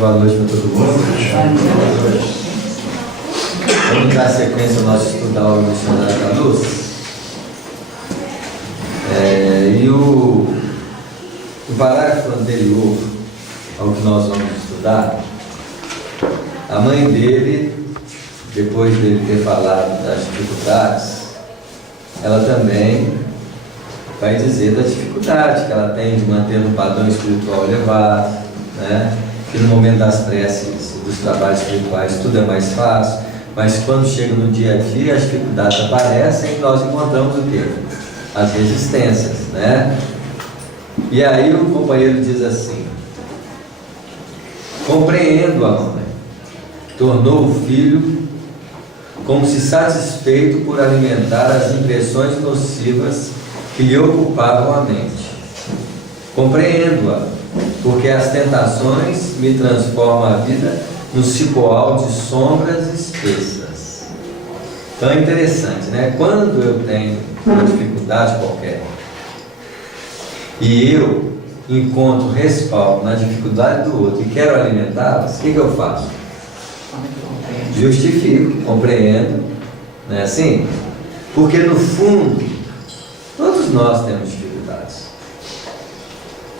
Boa noite para todo mundo. Vamos dar sequência ao nosso estudo da obra missionária da luz. E o parágrafo anterior ao que nós vamos estudar, a mãe dele, depois dele ter falado das dificuldades, ela também vai dizer da dificuldade que ela tem de manter um padrão espiritual elevado, né? Que no momento das preces e dos trabalhos espirituais tudo é mais fácil, mas quando chega no dia a dia as dificuldades aparecem e nós encontramos o quê? As resistências, né? E aí o companheiro diz assim: compreendo a mãe, tornou o filho como se satisfeito por alimentar as impressões nocivas que lhe ocupavam a mente. Compreendo-a, porque as tentações me transformam a vida no cipoal de sombras espessas. Então é interessante, né? Quando eu tenho uma dificuldade qualquer e eu encontro respaldo na dificuldade do outro e quero alimentá-las, o que eu faço? Justifico, compreendo, não é assim? Porque no fundo todos nós temos dificuldades,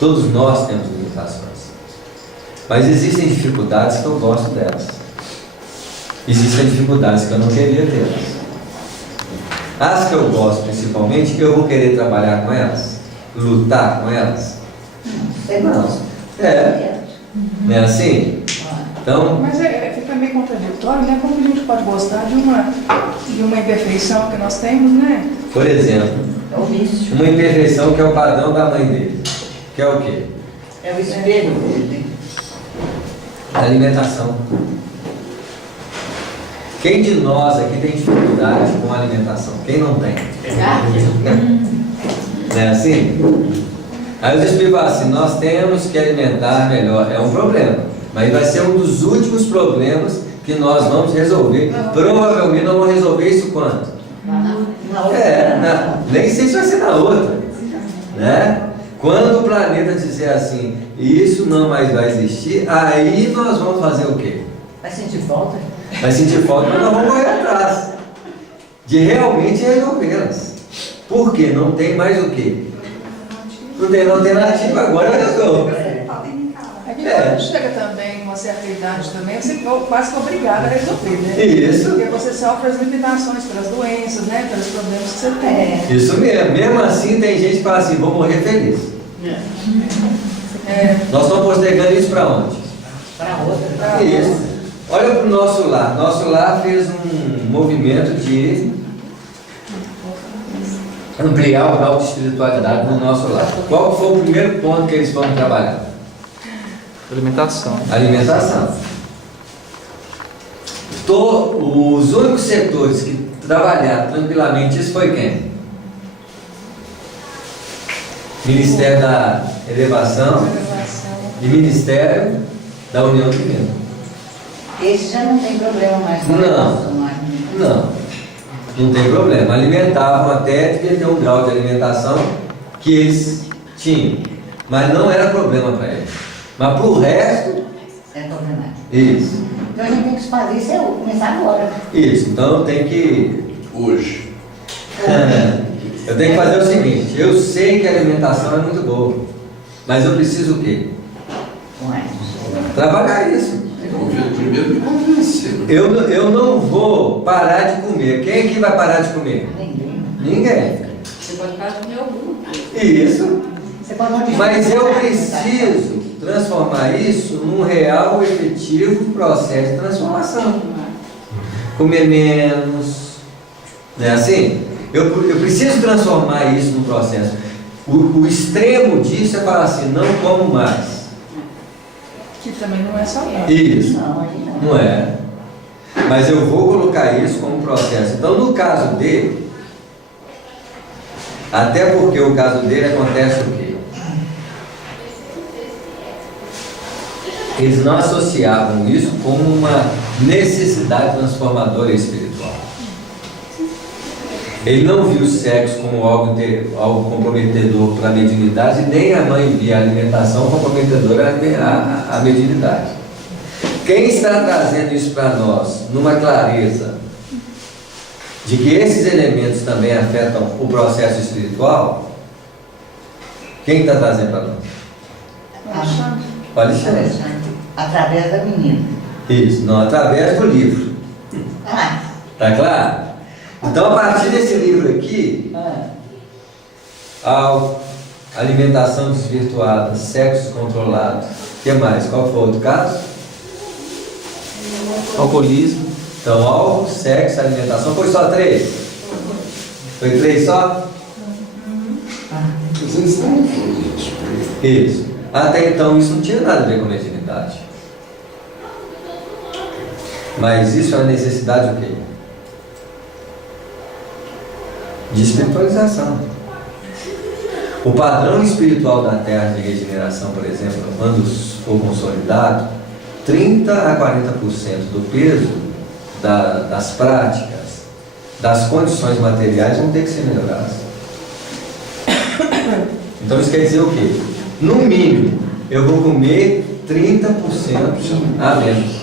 todos nós temos limitações, mas existem dificuldades que eu gosto delas, existem dificuldades que eu não queria tê-las. As que eu gosto principalmente, eu vou querer trabalhar com elas, lutar com elas. Não é assim? Então, mas fica meio contraditório, né? Como a gente pode gostar de uma imperfeição que nós temos, né? por exemplo, uma imperfeição que é o padrão da mãe dele, que é o quê? É o espelho dele. A alimentação. Quem de nós aqui tem dificuldade com a alimentação? Quem não tem? Não é assim? Aí os espíritos falam assim: nós temos que alimentar melhor. É um problema, mas vai ser um dos últimos problemas que nós vamos resolver. Provavelmente nós vamos resolver isso quando? Nem sei se vai ser na outra, né? Quando o planeta dizer assim, isso não mais vai existir, aí nós vamos fazer o quê? Vai sentir falta? Vai sentir falta, mas nós vamos correr atrás de realmente resolvê-las. Por quê? Não tem mais o quê? Não tem alternativa, agora resolve. É que quando chega também uma certa idade também, você quase que é obrigado a resolver, né? Isso. Porque você sofre as limitações, pelas doenças, né? Pelos problemas que você tem. Isso mesmo. Mesmo assim, tem gente que fala assim: vou morrer feliz. Nós estamos postergando isso para onde? Para outra. Isso. Olha para o nosso lar. Nosso lar fez um movimento de ampliar o grau de espiritualidade no nosso lar. Qual foi o primeiro ponto que eles vão trabalhar? Alimentação. Alimentação. Os únicos setores que trabalharam tranquilamente isso foi quem? Ministério da Elevação e Ministério da União Divina. Esse já não tem problema mais. Não tem problema. Alimentavam até devia ter um grau de alimentação que eles tinham, mas não era problema para eles. Mas para o resto, é problemático. isso. Então a gente tem que expandir isso, começar agora. Isso, então eu tenho que. Hoje. Eu tenho que fazer o seguinte: eu sei que a alimentação é muito boa, mas eu preciso o quê? Trabalhar isso. Primeiro me convencer. Eu não vou parar de comer. Quem aqui vai parar de comer? Ninguém. Você pode parar de comer alguma. Isso. Você pode Mas eu preciso transformar isso num real, efetivo processo de transformação. Comer menos. Não é assim? Eu preciso transformar isso num processo. O extremo disso é falar assim: não como mais. Que também não é saudável. Isso. Não é. Mas eu vou colocar isso como processo. Então, no caso dele, até porque o caso dele acontece o quê? Eles não associavam isso como uma necessidade transformadora espiritual. Ele não viu o sexo como algo comprometedor para a mediunidade, nem a mãe via a alimentação comprometedora à mediunidade. Quem está trazendo isso para nós, numa clareza de que esses elementos também afetam o processo espiritual? Quem está trazendo para nós? Alexandre. O Alexandre. Através da menina. Isso, não, através do livro. Ah, Tá claro? Então, a partir desse livro aqui, a alimentação desvirtuada, sexo controlado, o que mais? Qual foi o outro caso? Alcoolismo. Então, álcool, sexo, alimentação, foi só 3? Foi 3 só? Mas eles não falam isso. Isso. Até então, isso não tinha nada a ver com mediunidade. Mas isso é uma necessidade o quê? De espiritualização. O padrão espiritual da Terra de regeneração, por exemplo, quando for consolidado, 30 a 40% do peso das práticas, das condições materiais vão ter que ser melhoradas. Então isso quer dizer o quê? No mínimo, eu vou comer 30% a menos.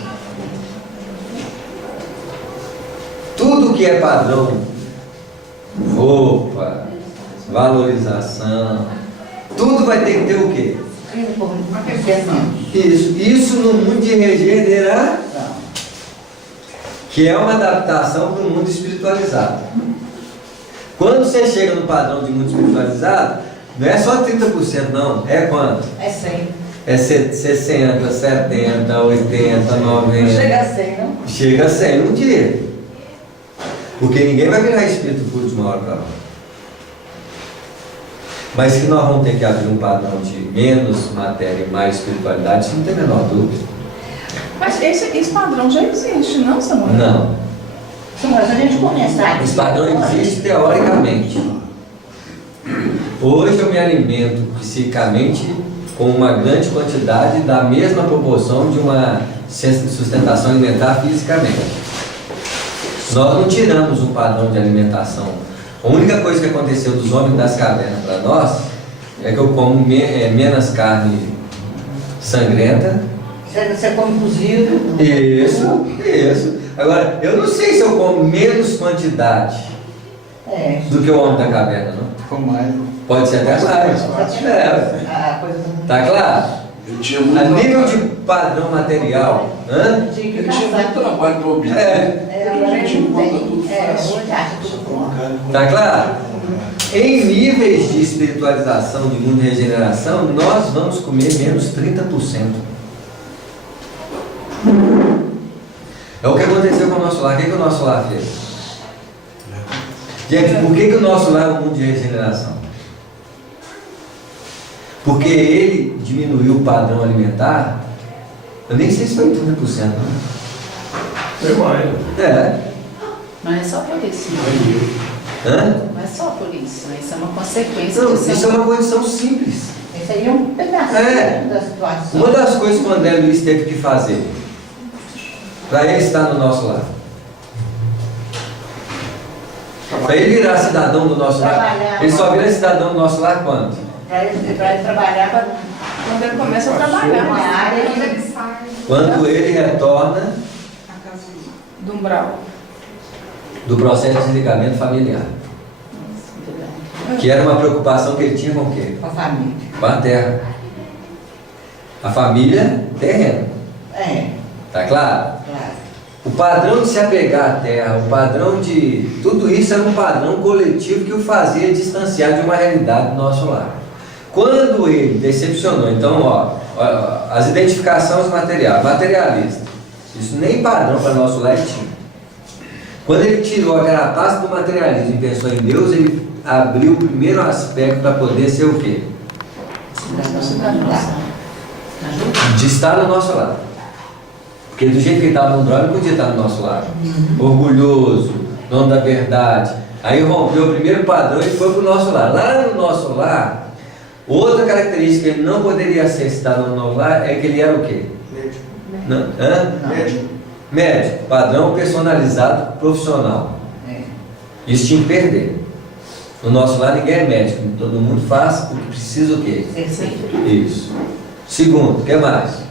Tudo que é padrão, roupa, valorização, tudo vai ter que ter o quê? Isso no mundo de regeneração, que é uma adaptação para o mundo espiritualizado. Quando você chega no padrão de mundo espiritualizado, não é só 30% não, é quanto? É 100. É 60, 70, 80, 90. Não chega a 100, não? Chega a 100 um dia. Porque ninguém vai virar espírito puro de uma hora para outra. Mas que nós vamos ter que abrir um padrão de menos matéria e mais espiritualidade, isso não tem a menor dúvida. Mas esse padrão já existe, não, Samuel? Não. Mas a gente começar. Esse padrão existe teoricamente. Hoje eu me alimento psicamente com uma grande quantidade da mesma proporção de uma sustentação alimentar fisicamente. Nós não tiramos um padrão de alimentação. A única coisa que aconteceu dos homens das cavernas para nós é que eu como menos carne sangrenta. Você come cozido. Isso. Agora, eu não sei se eu como menos quantidade do que o homem da caverna, não? Com mais. Pode ser até mais. A coisa do... Tá claro? Eu tinha muito A nível trabalho. de padrão material, hã? Tinha que Eu tinha muito caçar. trabalho para obter. Agora a gente não Conta tem. tudo fácil. Hoje acha tudo pronto. Tá claro? Em níveis de espiritualização, de mundo de regeneração, nós vamos comer menos 30%. É o que aconteceu com o nosso lar. O que o nosso lar fez? Gente, por que o nosso lar é um mundo de regeneração? Porque ele diminuiu o padrão alimentar. Eu nem sei se foi 30%, não. É mais. É. Não é só por isso, não. Hã? Não é só por isso, né? Isso é uma consequência Não, de isso é uma condição simples. Esse aí é um pedacinho da situação. Uma das coisas que o André Luiz teve que fazer para ele estar no nosso lar, para ele virar cidadão do nosso lar, Trabalhar. ele só vira cidadão do nosso lar quando? Para ele trabalhar para Quando ele começa a uma trabalhar área Quando que ele sai Quando ele retorna do umbral. do processo de desligamento familiar, que era uma preocupação que ele tinha com o quê? com a família. Com a terra. A família terrena. Tá claro? Claro. O padrão de se apegar à terra, o padrão de... Tudo isso era um padrão coletivo que o fazia distanciar de uma realidade do nosso lar. Quando ele decepcionou, então, ó, as identificações materialistas, isso nem padrão para nosso lar tinha. Quando ele tirou a carapaça do materialismo e pensou em Deus, ele abriu o primeiro aspecto para poder ser o quê? De estar no nosso lar. Porque do jeito que ele estava no droga, ele podia estar no nosso lar. Orgulhoso, dono da verdade. Aí rompeu o primeiro padrão e foi para o nosso lar. Lá no nosso lar, outra característica que ele não poderia ser estado no nosso lar é que ele era o quê? Médico. Não, hã? Médico. Médico, padrão personalizado profissional. Isso tinha que perder. No nosso lar ninguém é médico, todo mundo faz o que precisa o quê? Isso. Segundo, o que mais?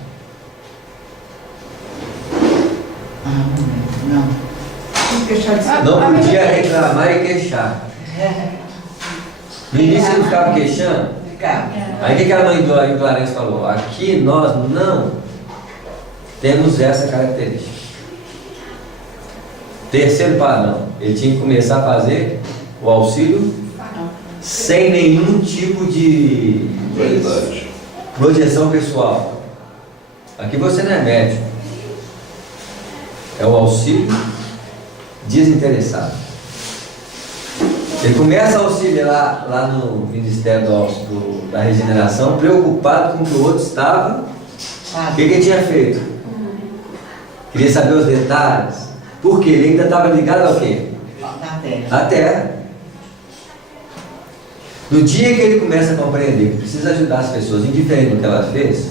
queixar disso. Não podia reclamar e queixar. No início ele ficava queixando. Aí o que a mãe do Clarence falou? Aqui nós não temos essa característica. Terceiro padrão, ele tinha que começar a fazer o auxílio sem nenhum tipo de Verdade. projeção pessoal. Aqui você não é médico. É o auxílio desinteressado. Ele começa a auxiliar lá no Ministério da Regeneração, preocupado com o que o outro estava. O que ele tinha feito? Queria saber os detalhes. Por quê? Ele ainda estava ligado ao quê? Na terra. À terra. No dia que ele começa a compreender que precisa ajudar as pessoas, indiferente do que ela fez,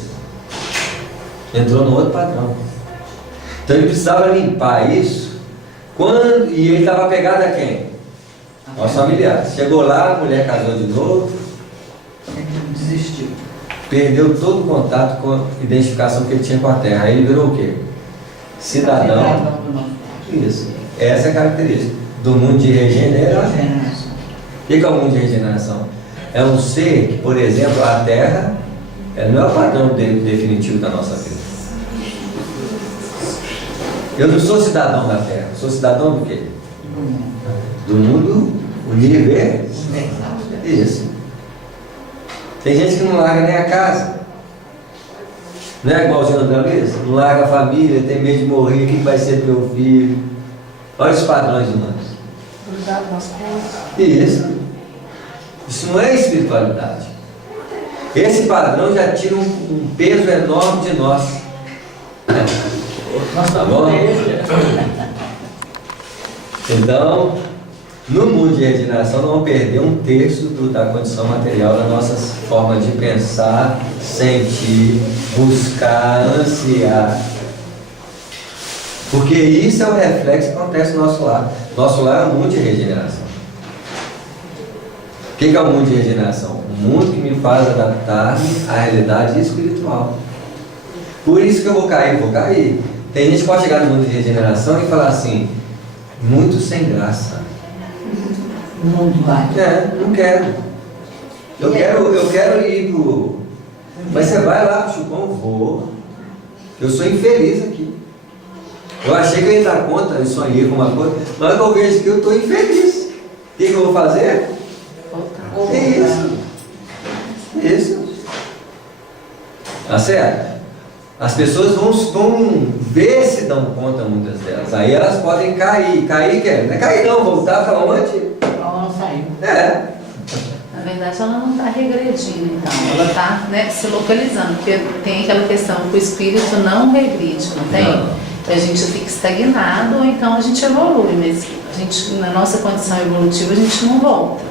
entrou no outro padrão. Então ele precisava limpar isso. E ele estava apegado a quem? Aos familiares. Chegou lá, a mulher casou de novo. Desistiu. Perdeu todo o contato com a identificação que ele tinha com a terra. Aí ele virou o quê? Cidadão. Isso. Essa é a característica do mundo de regeneração. O que é o mundo de regeneração? É um ser que, por exemplo, a terra não é o padrão definitivo da nossa vida. Eu não sou cidadão da terra. Sou cidadão do quê? Do mundo universal. Isso. Tem gente que não larga nem a casa. Não é igualzinho da Luiz? Não larga a família, tem medo de morrer, o que vai ser do meu filho? Olha os padrões humanos. Cuidado nas coisas. Isso não é espiritualidade. Esse padrão já tira um peso enorme de nós. Tá bom? Então, no mundo de regeneração, não vamos perder 1/3 da condição material da nossa forma de pensar, sentir, buscar, ansiar. Porque isso é o reflexo que acontece no nosso lar. Nosso lar é um mundo de regeneração. O que é o mundo de regeneração? Um mundo que me faz adaptar-me à realidade espiritual. Por isso que eu vou cair. Tem gente que pode chegar no mundo de regeneração e falar assim, muito sem graça. Não vai. Não quero. Eu quero ir pro... Mas você vai lá pro Chupão? Vou. Eu sou infeliz aqui. Eu achei que eu ia dar conta, eu sonhei com uma coisa, mas quando eu vejo que eu estou infeliz. O que eu vou fazer? Isso. Tá certo? As pessoas vão ver se dão conta, muitas delas. Aí elas podem cair. Cair quer? Não é cair não, voltar para onde? Ela saiu. Na verdade, ela não está regredindo, então. Ela está se localizando, porque tem aquela questão que o espírito não regride, não tem? Não. A gente fica estagnado, ou então a gente evolui, mas a gente, na nossa condição evolutiva, a gente não volta,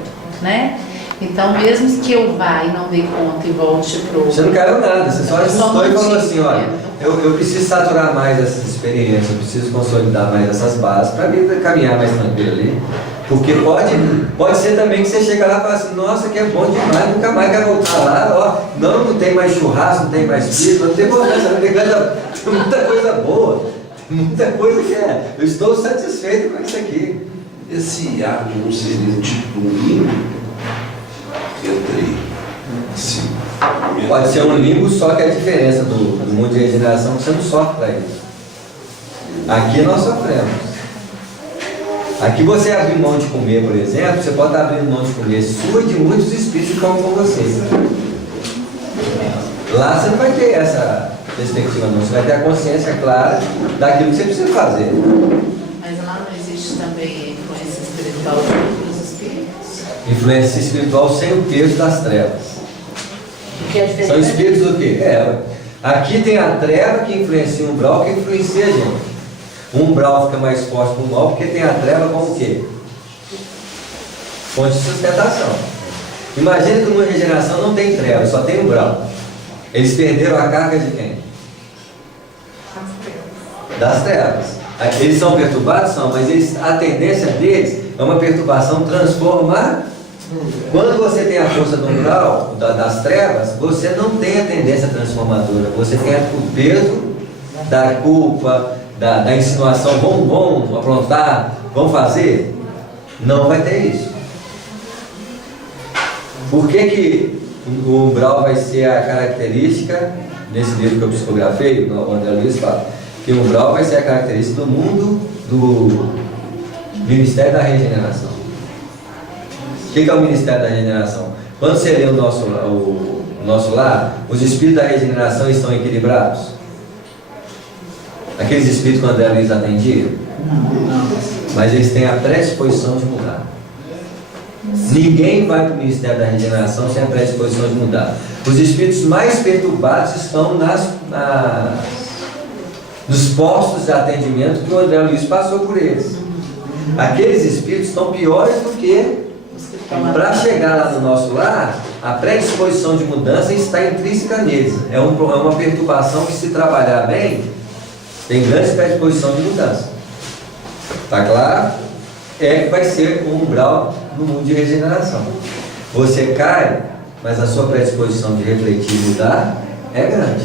né? Então, mesmo que eu vá e não dê conta e volte pro... Você não caiu nada, você só ajustou e falou assim, olha, eu preciso saturar mais essas experiências, eu preciso consolidar mais essas bases para mim caminhar mais tranquilo ali. Porque pode ser também que você chega lá e fala assim, nossa, que é bom demais, nunca mais quero voltar lá, ó, não tem mais churrasco, não tem mais pizza, não tem muita coisa boa, muita coisa que eu estou satisfeito com isso aqui. Esse hábito não seria tipo um limbo entre assim. Pode ser um limbo, só que a diferença do mundo de regeneração é que você não sofre para isso. Aqui nós sofremos. Aqui você abrir mão de comer, por exemplo, você pode estar abrindo mão de comer sua e de muitos espíritos que comem com você. Lá você não vai ter essa perspectiva não, você vai ter a consciência clara daquilo que você precisa fazer. Mas lá não existe também a influência espiritual dos espíritos? Influência espiritual sem o peso das trevas. São espíritos do quê? Aqui tem a treva que influencia o umbral, que influencia a gente. O umbral fica mais forte para o mal, porque tem a treva como o quê? Fonte de sustentação. Imagina que numa regeneração não tem treva, só tem umbral. Eles perderam a carga de quem? Das trevas. Eles são perturbados? São, mas a tendência deles é uma perturbação transformar. Quando você tem a força do umbral, das trevas, você não tem a tendência transformadora, você tem o peso da culpa, da insinuação, vamos aprontar, Vão fazer? Não vai ter isso. Por que o umbral vai ser a característica, nesse livro que eu psicografei, o André Luiz fala, que o umbral vai ser a característica do mundo do Ministério da Regeneração. O que é o Ministério da Regeneração? Quando você lê o nosso lar, os espíritos da regeneração estão equilibrados? Aqueles espíritos que o André Luiz atendia? Mas eles têm a predisposição de mudar. Ninguém vai para o Ministério da Regeneração sem a predisposição de mudar. Os espíritos mais perturbados estão nos postos de atendimento que o André Luiz passou por eles. Aqueles espíritos estão piores do que, para chegar lá no nosso lar, a predisposição de mudança está intrínseca neles. É uma perturbação que, se trabalhar bem, tem grande predisposição de mudança. Está claro? É que vai ser um umbral no mundo de regeneração. Você cai, mas a sua predisposição de refletir e mudar é grande.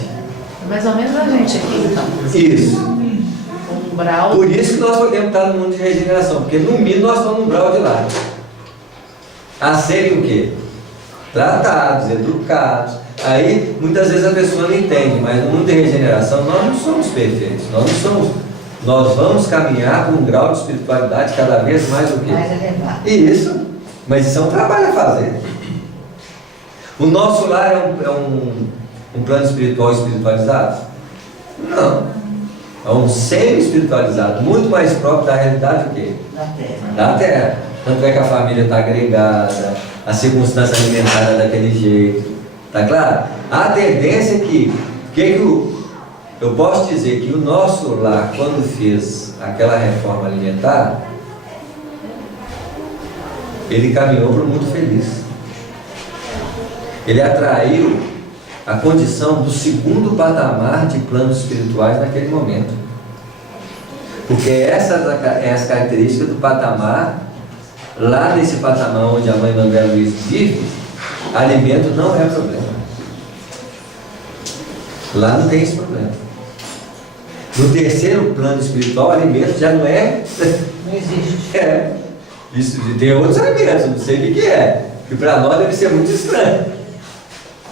Mais ou menos a gente aqui, então. Isso. O umbral. Por isso que nós podemos estar no mundo de regeneração, porque no mínimo nós estamos no umbral de lá. A serem o quê? Tratados, educados. Aí muitas vezes a pessoa não entende, mas no mundo de regeneração nós não somos perfeitos, nós vamos caminhar com um grau de espiritualidade cada vez mais o quê? Mais elevado. Isso, mas isso é um trabalho a fazer. O nosso lar é um plano espiritual espiritualizado? Não. É um semi-espiritualizado, muito mais próprio da realidade do que? Da terra. Da terra. Tanto é que a família está agregada, a circunstância alimentar é daquele jeito. Está claro? A tendência é que eu posso dizer que o nosso lar, quando fez aquela reforma alimentar, ele caminhou para o mundo feliz. Ele atraiu a condição do segundo patamar de planos espirituais naquele momento. Porque essa é as características do patamar. Lá nesse patamar onde a mãe do André Luiz vive, alimento não é problema. Lá não tem esse problema. No terceiro plano espiritual, alimento já não é. Não existe. É. Isso, tem outros alimentos, não sei o que é. Que para nós deve ser muito estranho.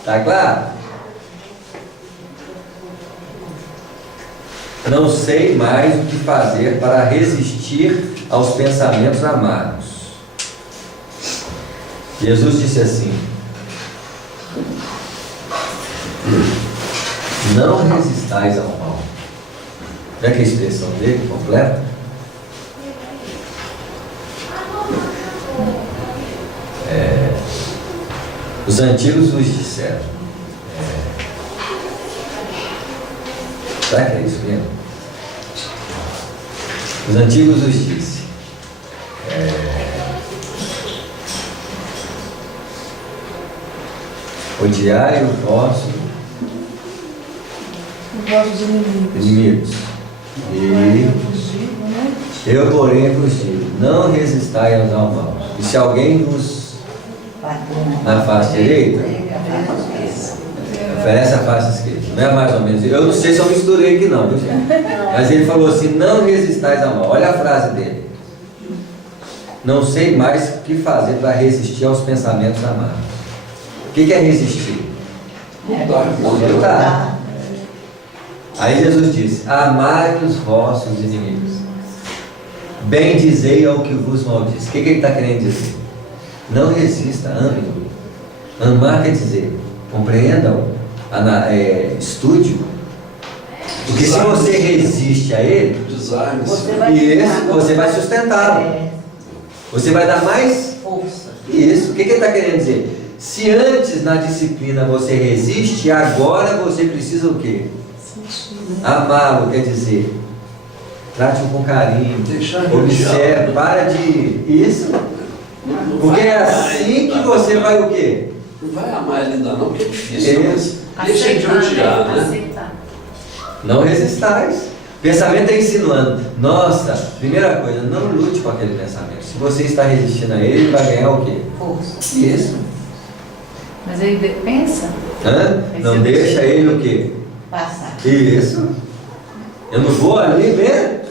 Tá claro? Não sei mais o que fazer para resistir aos pensamentos amargos. Jesus disse assim: não resistais ao mal. Já que a expressão dele completa? Os antigos nos disseram. Será que é isso mesmo? Os antigos nos disseram. Odiai o vosso inimigos. E eu, porém, vos digo: não resistais ao mal. E se alguém vos na face direita, oferece a face esquerda. Não é mais ou menos. Eu não sei se eu misturei aqui não, viu, gente? Mas ele falou assim: não resistais ao mal. Olha a frase dele. Não sei mais o que fazer para resistir aos pensamentos amargos. O que é resistir? Lutar. Aí Jesus disse: amai os vossos inimigos, bendizei ao que vos maldiz. O que ele está querendo dizer? Não resista, ame-o. Amar quer dizer, compreenda-o, estude-o. Porque se você resiste a ele, você vai sustentá-lo. Você vai dar mais força. Isso. O que ele está querendo dizer? Se antes na disciplina você resiste, agora você precisa o quê? Amá-lo, quer dizer, trate-o com carinho, observe, para de isso, porque é assim que você vai o quê? Não vai amar ele ainda não, porque é difícil. Isso. Deixa de odiar, né? Aceitar. Não resistais. Pensamento é insinuando. Nossa, primeira coisa, não lute com aquele pensamento. Se você está resistindo a ele, ele vai ganhar o quê? Força. Isso. Mas ele pensa. Não deixa ele o quê? Passar. Isso. Eu não vou ali ver.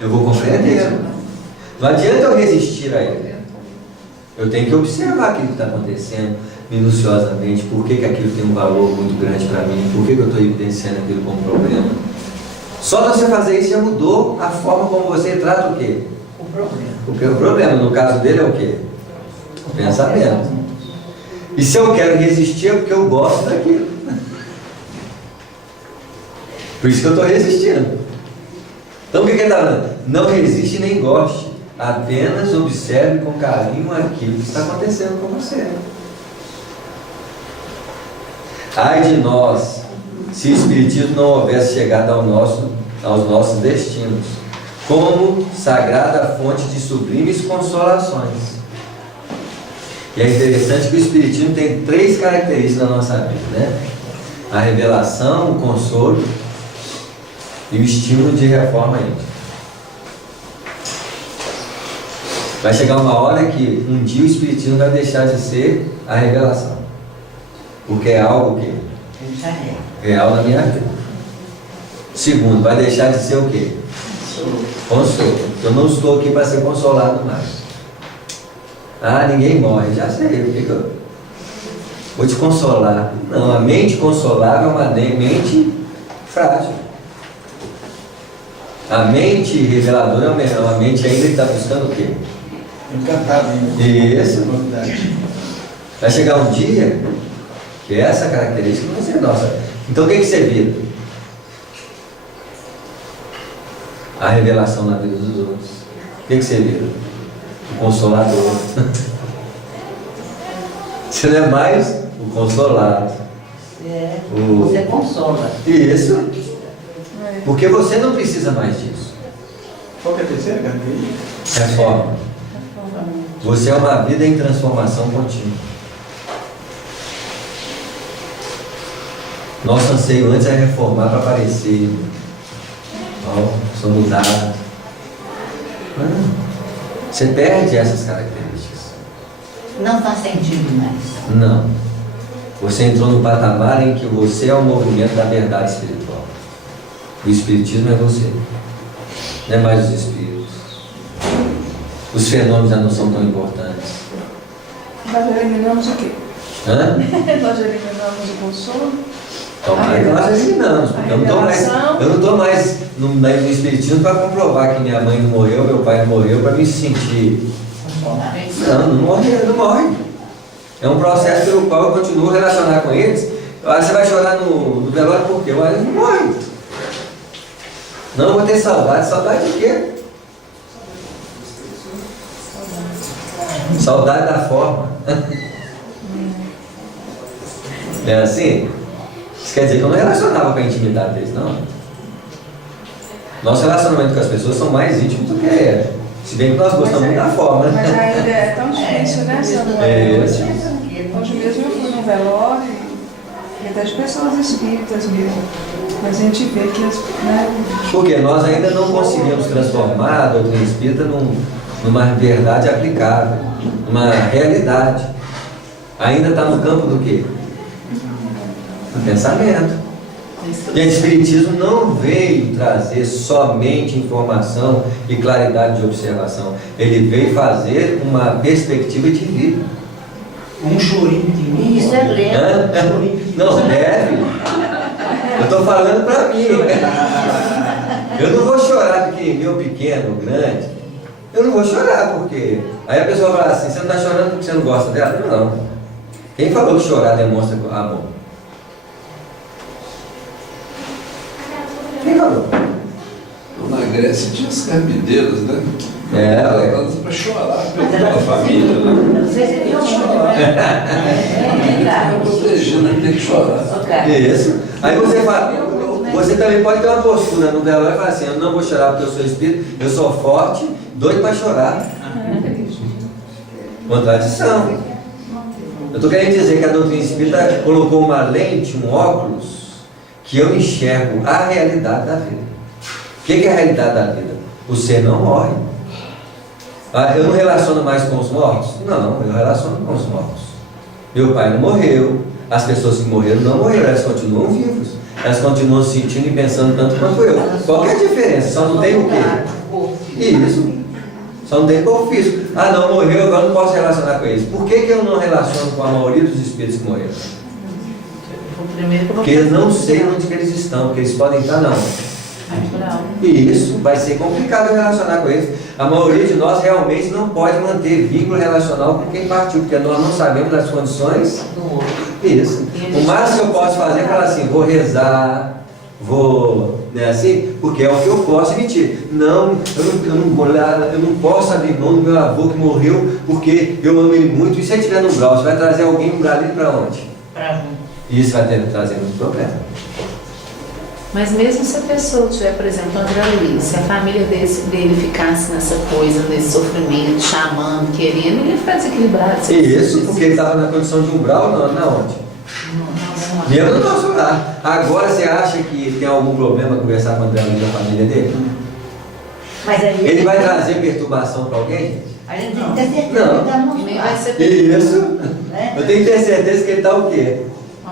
Eu vou compreender. Não adianta eu resistir a ele. Eu tenho que observar aquilo que está acontecendo minuciosamente, por que aquilo tem um valor muito grande para mim, por que eu estou evidenciando aquilo como problema. Só de você fazer isso já mudou a forma como você trata o quê? O problema. Porque o problema, no caso dele, é o quê? O pensamento. E se eu quero resistir é porque eu gosto daquilo. Por isso que eu estou resistindo. Então o que ele está falando? Não resiste nem goste. Apenas observe com carinho aquilo que está acontecendo com você. Ai de nós, se o Espiritismo não houvesse chegado aos nossos destinos, como sagrada fonte de sublimes consolações. E é interessante que o Espiritismo tem 3 características na nossa vida, né? A revelação, o consolo e o estímulo de reforma íntima. Vai chegar uma hora que um dia o Espiritismo vai deixar de ser a revelação, porque é algo que Ele já é. real na minha vida. Segundo, vai deixar de ser o quê? Consolo. Eu não estou aqui para ser consolado mais. Ah, ninguém morre. Já sei, o que eu vou te consolar? Não, a mente consolável é uma mente frágil. A mente reveladora é uma mente ainda que está buscando o quê? Encantado ainda. Isso. Novidade. Vai chegar um dia que essa característica vai ser nossa. Então o que você vira? A revelação na vida dos outros. O que você vira? O consolador. Você não é mais o consolado. Você consola. Isso. Porque você não precisa mais disso. Qual que é a terceira característica? Reforma. Você é uma vida em transformação contínua. Nosso anseio antes é reformar para parecer. Sou mudado. Você perde essas características. Não faz sentido mais. Não. Você entrou no patamar em que você é o movimento da verdade espiritual. O Espiritismo é você. Não é mais os espíritos. Os fenômenos já não são tão importantes. Nós eliminamos o quê? Hã? Nós eliminamos o consolo. Então, nós eliminamos. Porque eu não estou mais no Espiritismo para comprovar que minha mãe não morreu, meu pai não morreu, para me sentir. Não morre, não morre. É um processo pelo qual eu continuo a relacionar com eles. Aí você vai chorar no velório por quê? Eles não morrem. Não, eu vou ter saudade. Saudade de quê? Saudade da forma. É assim? Isso quer dizer que eu não relacionava com a intimidade deles, não. Nosso relacionamento com as pessoas são mais íntimos do que é. Se bem que nós gostamos muito da forma, né? Mas ainda é tão difícil, né, Samuel? Hoje mesmo eu fui no velório e até de pessoas espíritas mesmo. Mas a gente vê que Porque nós ainda não conseguimos transformar a doutrina espírita numa verdade aplicável, numa realidade. Ainda está no campo do quê? Do pensamento. E o Espiritismo não veio trazer somente informação e claridade de observação. Ele veio fazer uma perspectiva de vida. Um chorinho de mim. Isso é lento. Não deve. Eu estou falando para mim. Eu não vou chorar pequenininho, pequeno, grande. Eu não vou chorar porque... Aí a pessoa fala assim, você não está chorando porque você não gosta dela? Não. Quem falou que chorar demonstra amor? Quem falou? Na Grécia tinha as carpideiras, né? Ué. Para chorar pela família, né? Não sei se ele chora. É verdade. Protegendo, tem que chorar. Isso. Aí você fala, você também pode ter uma postura no velório e falar assim, eu não vou chorar porque eu sou espírito, eu sou forte, doido para chorar. Contradição. Eu estou querendo dizer que a doutrina espírita colocou uma lente, um óculos, que eu enxergo a realidade da vida. O que é a realidade da vida? O ser não morre. Eu não relaciono mais com os mortos? Não, eu relaciono com os mortos. Meu pai não morreu, as pessoas que morreram não morreram, elas continuam vivas. Elas continuam sentindo e pensando tanto quanto eu. Qual que é a diferença? Só não tem o quê? Isso. Só não tem corpo físico. Ah, não, morreu, agora não posso relacionar com eles. Por que eu não relaciono com a maioria dos espíritos que morreram? Porque eu não sei onde que eles estão, porque eles podem estar não. E isso vai ser complicado relacionar com eles. A maioria de nós realmente não pode manter vínculo relacional com quem partiu, porque nós não sabemos das condições do outro. Isso. O máximo que eu posso fazer é falar assim, vou rezar, vou, né, assim, porque é o que eu posso emitir. Não, eu não vou lá, eu não posso abrir mão do meu avô que morreu, porque eu amo ele muito. E se ele estiver no umbral, você vai trazer alguém umbral ali para onde? E isso vai trazer muito problema. Mas mesmo se a pessoa tiver, por exemplo, André Luiz, se a família dele ficasse nessa coisa, nesse sofrimento, chamando, querendo, ele ia ficar desequilibrado. Isso, porque ele estava na condição de umbral, na onde? Mesmo no nosso lar. Agora você acha que tem algum problema conversar com o André Luiz da família dele? Mas aí Ele vai trazer perturbação para alguém, gente? a gente tem que ter certeza que ele tá no Nem vai ser Isso. né? Eu tenho que ter certeza que ele está o quê?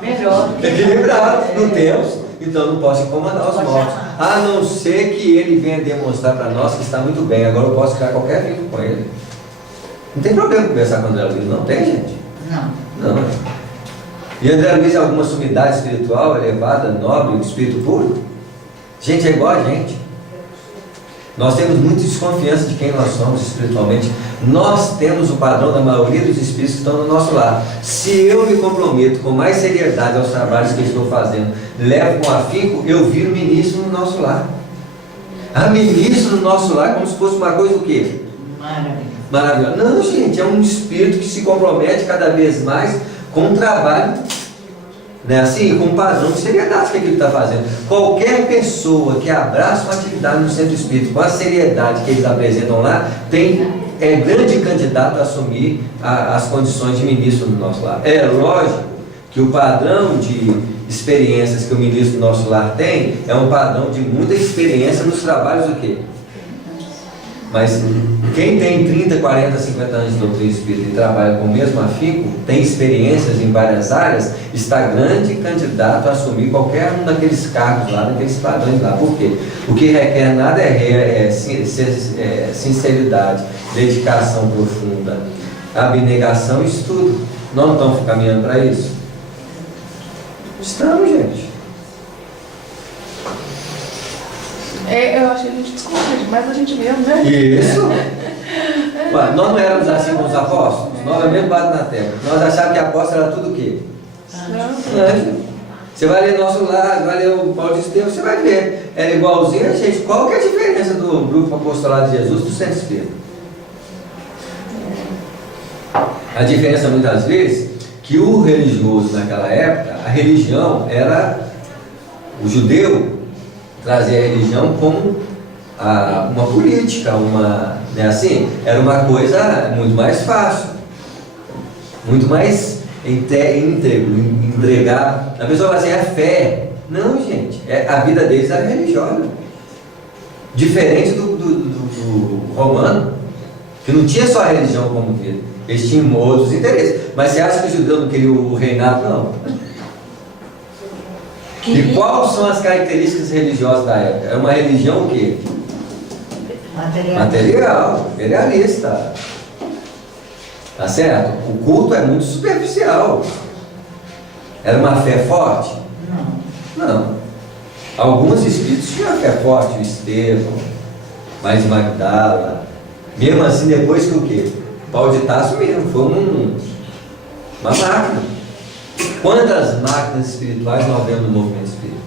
Melhor. Equilibrado. Não temos. Então não posso incomodar os mortos. A não ser que ele venha demonstrar para nós que está muito bem. Agora eu posso criar qualquer vínculo com ele. Não tem problema conversar com o André Luiz. Não tem, gente? Não. E André Luiz é alguma sumidade espiritual elevada, nobre, espírito puro? Gente, é igual a gente. Nós temos muita desconfiança de quem nós somos espiritualmente. Nós temos o padrão da maioria dos espíritos que estão no nosso lar. Se eu me comprometo com mais seriedade aos trabalhos que eu estou fazendo, levo com afinco, eu viro ministro no nosso lar. Ministro no nosso lar como se fosse uma coisa o quê? Maravilhosa. Não, gente, é um espírito que se compromete cada vez mais com o trabalho, né, assim, com um padrão de seriedade que ele está fazendo. Qualquer pessoa que abraça uma atividade no centro espírita com a seriedade que eles apresentam lá, é grande candidato a assumir as condições de ministro do nosso lar. É lógico que o padrão de experiências que o ministro do nosso lar tem é um padrão de muita experiência nos trabalhos do quê? Mas quem tem 30, 40, 50 anos de doutrina espírita e trabalha com o mesmo afinco, tem experiências em várias áreas, está grande candidato a assumir qualquer um daqueles cargos lá, daqueles padrões lá. Por quê? O que requer nada é sinceridade, dedicação profunda, abnegação e estudo. Nós não estamos caminhando para isso? Estamos, gente. Eu acho que a gente desconfia, mas a gente mesmo, né? Isso. Ué, nós não éramos assim com os apóstolos? Nós mesmo bate na terra. Nós achávamos que apóstolo era tudo o quê? Anjo. Você vai ler nosso lar, vai ler o Paulo de Estevam, você vai ver. Era igualzinho a gente. Qual que é a diferença do grupo apostolado de Jesus do centro espírita? A diferença muitas vezes que o religioso naquela época, a religião era o judeu trazia a religião como uma política, né, assim, era uma coisa muito mais fácil, muito mais entregar. A pessoa fala assim, é fé. Não, gente, a vida deles era religiosa. Diferente do romano, que não tinha só a religião como vida. Eles tinham outros interesses. Mas você acha que o judeu não queria o reinado? Não. E quais são as características religiosas da época? É uma religião o quê? Material, materialista. Tá certo? O culto é muito superficial. Era uma fé forte? Não. Alguns espíritos tinham uma fé forte, o Estevão, mais de Magdala. Mesmo assim, depois que o quê? Paulo de Tarso mesmo, foi uma máquina. Quantas máquinas espirituais nós vemos no movimento espírita?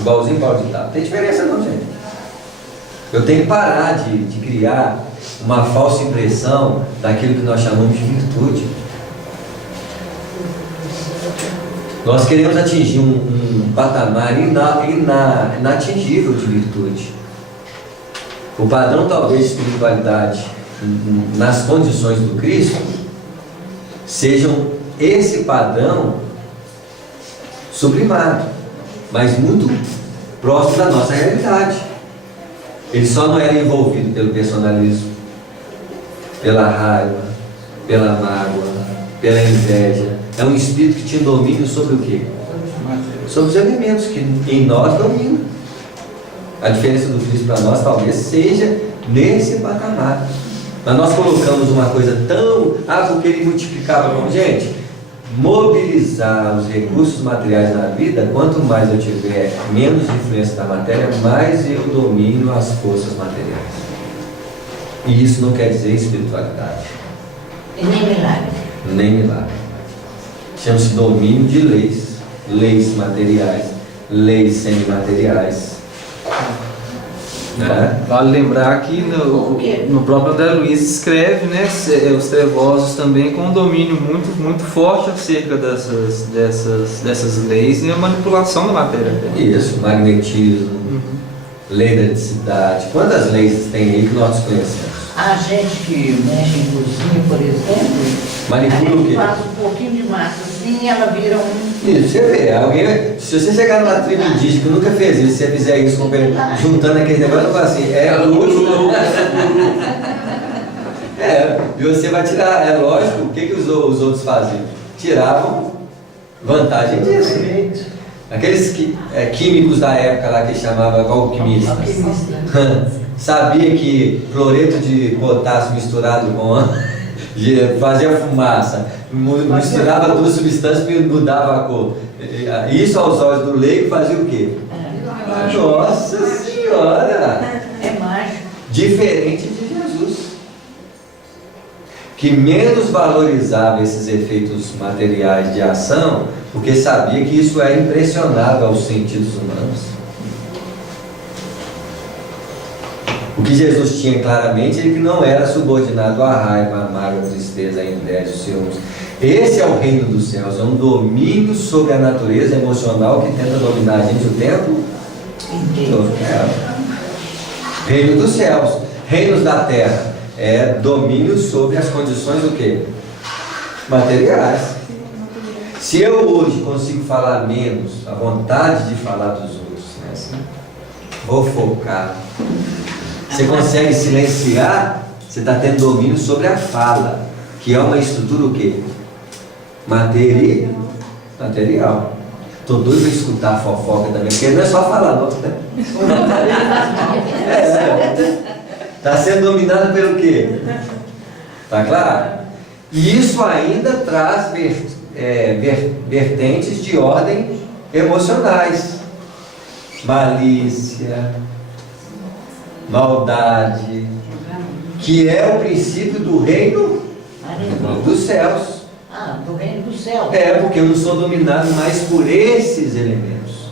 Igualzinho Paulo de Tarso. Não tem diferença não, gente. Eu tenho que parar de criar uma falsa impressão daquilo que nós chamamos de virtude. Nós queremos atingir um patamar inatingível de virtude. O padrão talvez de espiritualidade nas condições do Cristo sejam esse padrão sublimado, mas muito próximo da nossa realidade. Ele só não era envolvido pelo personalismo, pela raiva, pela mágoa, pela inveja. É um espírito que tinha domínio sobre o quê? Sobre os elementos que em nós dominam. A diferença do Cristo para nós talvez seja nesse patamar. Mas nós colocamos uma coisa tão... porque ele multiplicava como... Gente, mobilizar os recursos materiais na vida, quanto mais eu tiver menos influência da matéria, mais eu domino as forças materiais. E isso não quer dizer espiritualidade. E nem milagre. Nem milagre. Chama-se domínio de leis. Leis materiais, leis semimateriais. Vale lembrar que no próprio André Luiz escreve, né, os trevosos também com um domínio muito forte acerca dessas leis e a manipulação da matéria. Isso, magnetismo, lei da densidade. Quantas leis tem aí que nós desconhecemos? A gente que mexe em cozinha, por exemplo, Manipula o quê? faz um pouquinho de massa assim e ela vira Isso, você vê, se você chegar numa tribo indígena que nunca fez isso, se você fizer isso juntando aquele negócio, eu falo assim, é lúdico. E você vai tirar, é lógico, o que os outros faziam? Tiravam vantagem disso. Aqueles químicos da época lá que chamavam alquimistas. Sabia que cloreto de potássio misturado com fazia fumaça, misturava duas substâncias e mudava a cor. Isso aos olhos do leigo fazia o quê? Nossa Senhora! É mágico. Diferente de Jesus, que menos valorizava esses efeitos materiais de ação, porque sabia que isso é impressionável aos sentidos humanos. O que Jesus tinha claramente é que não era subordinado à raiva, à mágoa, à tristeza, à inveja, aos ciúmes. Esse é o reino dos céus, é um domínio sobre a natureza emocional que tenta dominar a gente o tempo todo. Reino dos céus, reinos da terra, é domínio sobre as condições do quê? Materiais. Se eu hoje consigo falar menos, a vontade de falar dos outros, né? Assim, vou focar. Você consegue silenciar, você está tendo domínio sobre a fala, que é uma estrutura o quê? Material. Estou doido para escutar a fofoca também, porque não é só falar, não. Está sendo dominado pelo quê? Tá claro? E isso ainda traz vertentes de ordem emocionais. Malícia, maldade, que é o princípio do reino dos céus. Do reino dos céus. Porque eu não sou dominado mais por esses elementos.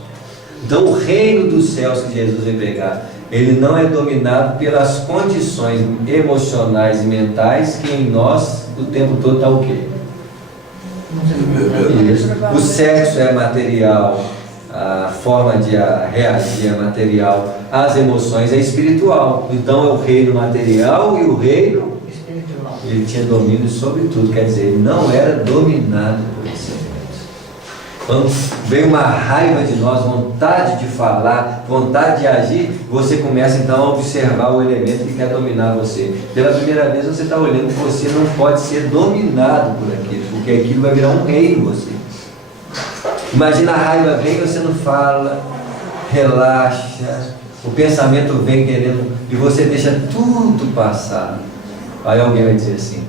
Então o reino dos céus que Jesus veio pregar, ele não é dominado pelas condições emocionais e mentais que em nós o tempo todo está o quê? Isso. O sexo é material, a forma de reagir é material, as emoções é espiritual. Então é o reino material e o reino espiritual. Ele tinha domínio sobre tudo, quer dizer, ele não era dominado por esses elementos. Quando vem uma raiva de nós, vontade de falar, vontade de agir, você começa então a observar o elemento que quer dominar você. Pela primeira vez você está olhando que você não pode ser dominado por aquilo, porque aquilo vai virar um rei em você. Imagina a raiva vem e você não fala, relaxa, o pensamento vem querendo e você deixa tudo passar. Aí alguém vai dizer assim,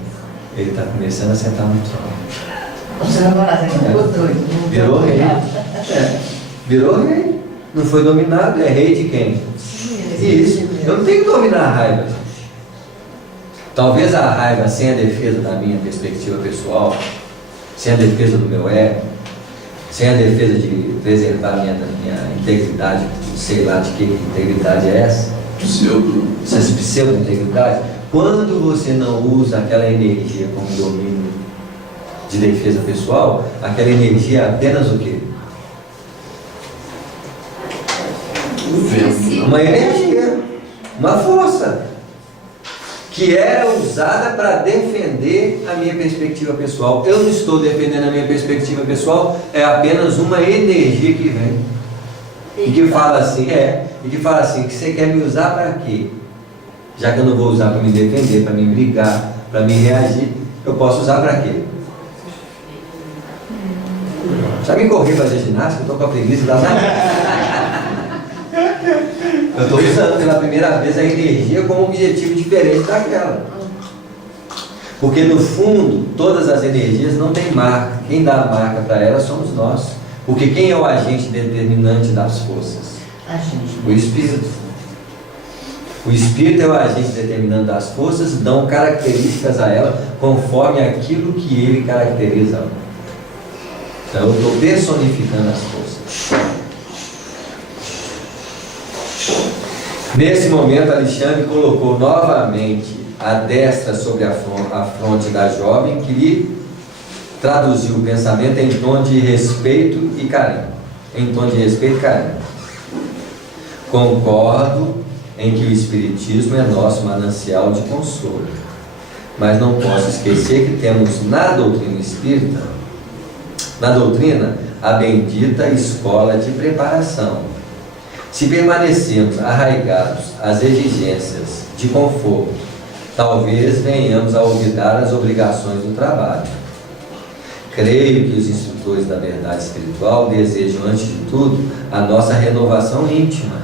ele está começando a sentar no trono. Você não vai Virou rei. Virou rei. Não foi dominado, é rei de quem? Isso. Eu não tenho que dominar a raiva, gente. Talvez a raiva sem a defesa da minha perspectiva pessoal, sem a defesa do meu ego, sem a defesa de preservar minha integridade, sei lá de que integridade é essa, essa pseudo-integridade, quando você não usa aquela energia como domínio de defesa pessoal, aquela energia é apenas o quê? Uma energia, uma força, que é usada para defender a minha perspectiva pessoal. Eu não estou defendendo a minha perspectiva pessoal, é apenas uma energia que vem e que fala assim, que você quer me usar para quê? Já que eu não vou usar para me defender, para me brigar, para me reagir, eu posso usar para quê? Sabe correr fazer ginástica? Eu estou com a preguiça da Eu estou usando pela primeira vez a energia como um objetivo diferente daquela. Porque no fundo, todas as energias não têm marca. Quem dá a marca para elas somos nós. Porque quem é o agente determinante das forças? A gente. O Espírito. O Espírito é o agente determinante das forças, dão características a ela conforme aquilo que ele caracteriza. Então eu estou personificando as forças. Nesse momento, Alexandre colocou novamente a destra sobre a fronte da jovem, que lhe traduziu o pensamento em tom de respeito e carinho. Em tom de respeito e carinho. Concordo em que o Espiritismo é nosso manancial de consolo, mas não posso esquecer que temos na doutrina espírita, a bendita escola de preparação. Se permanecermos arraigados às exigências de conforto, talvez venhamos a olvidar as obrigações do trabalho. Creio que os instrutores da verdade espiritual desejam, antes de tudo, a nossa renovação íntima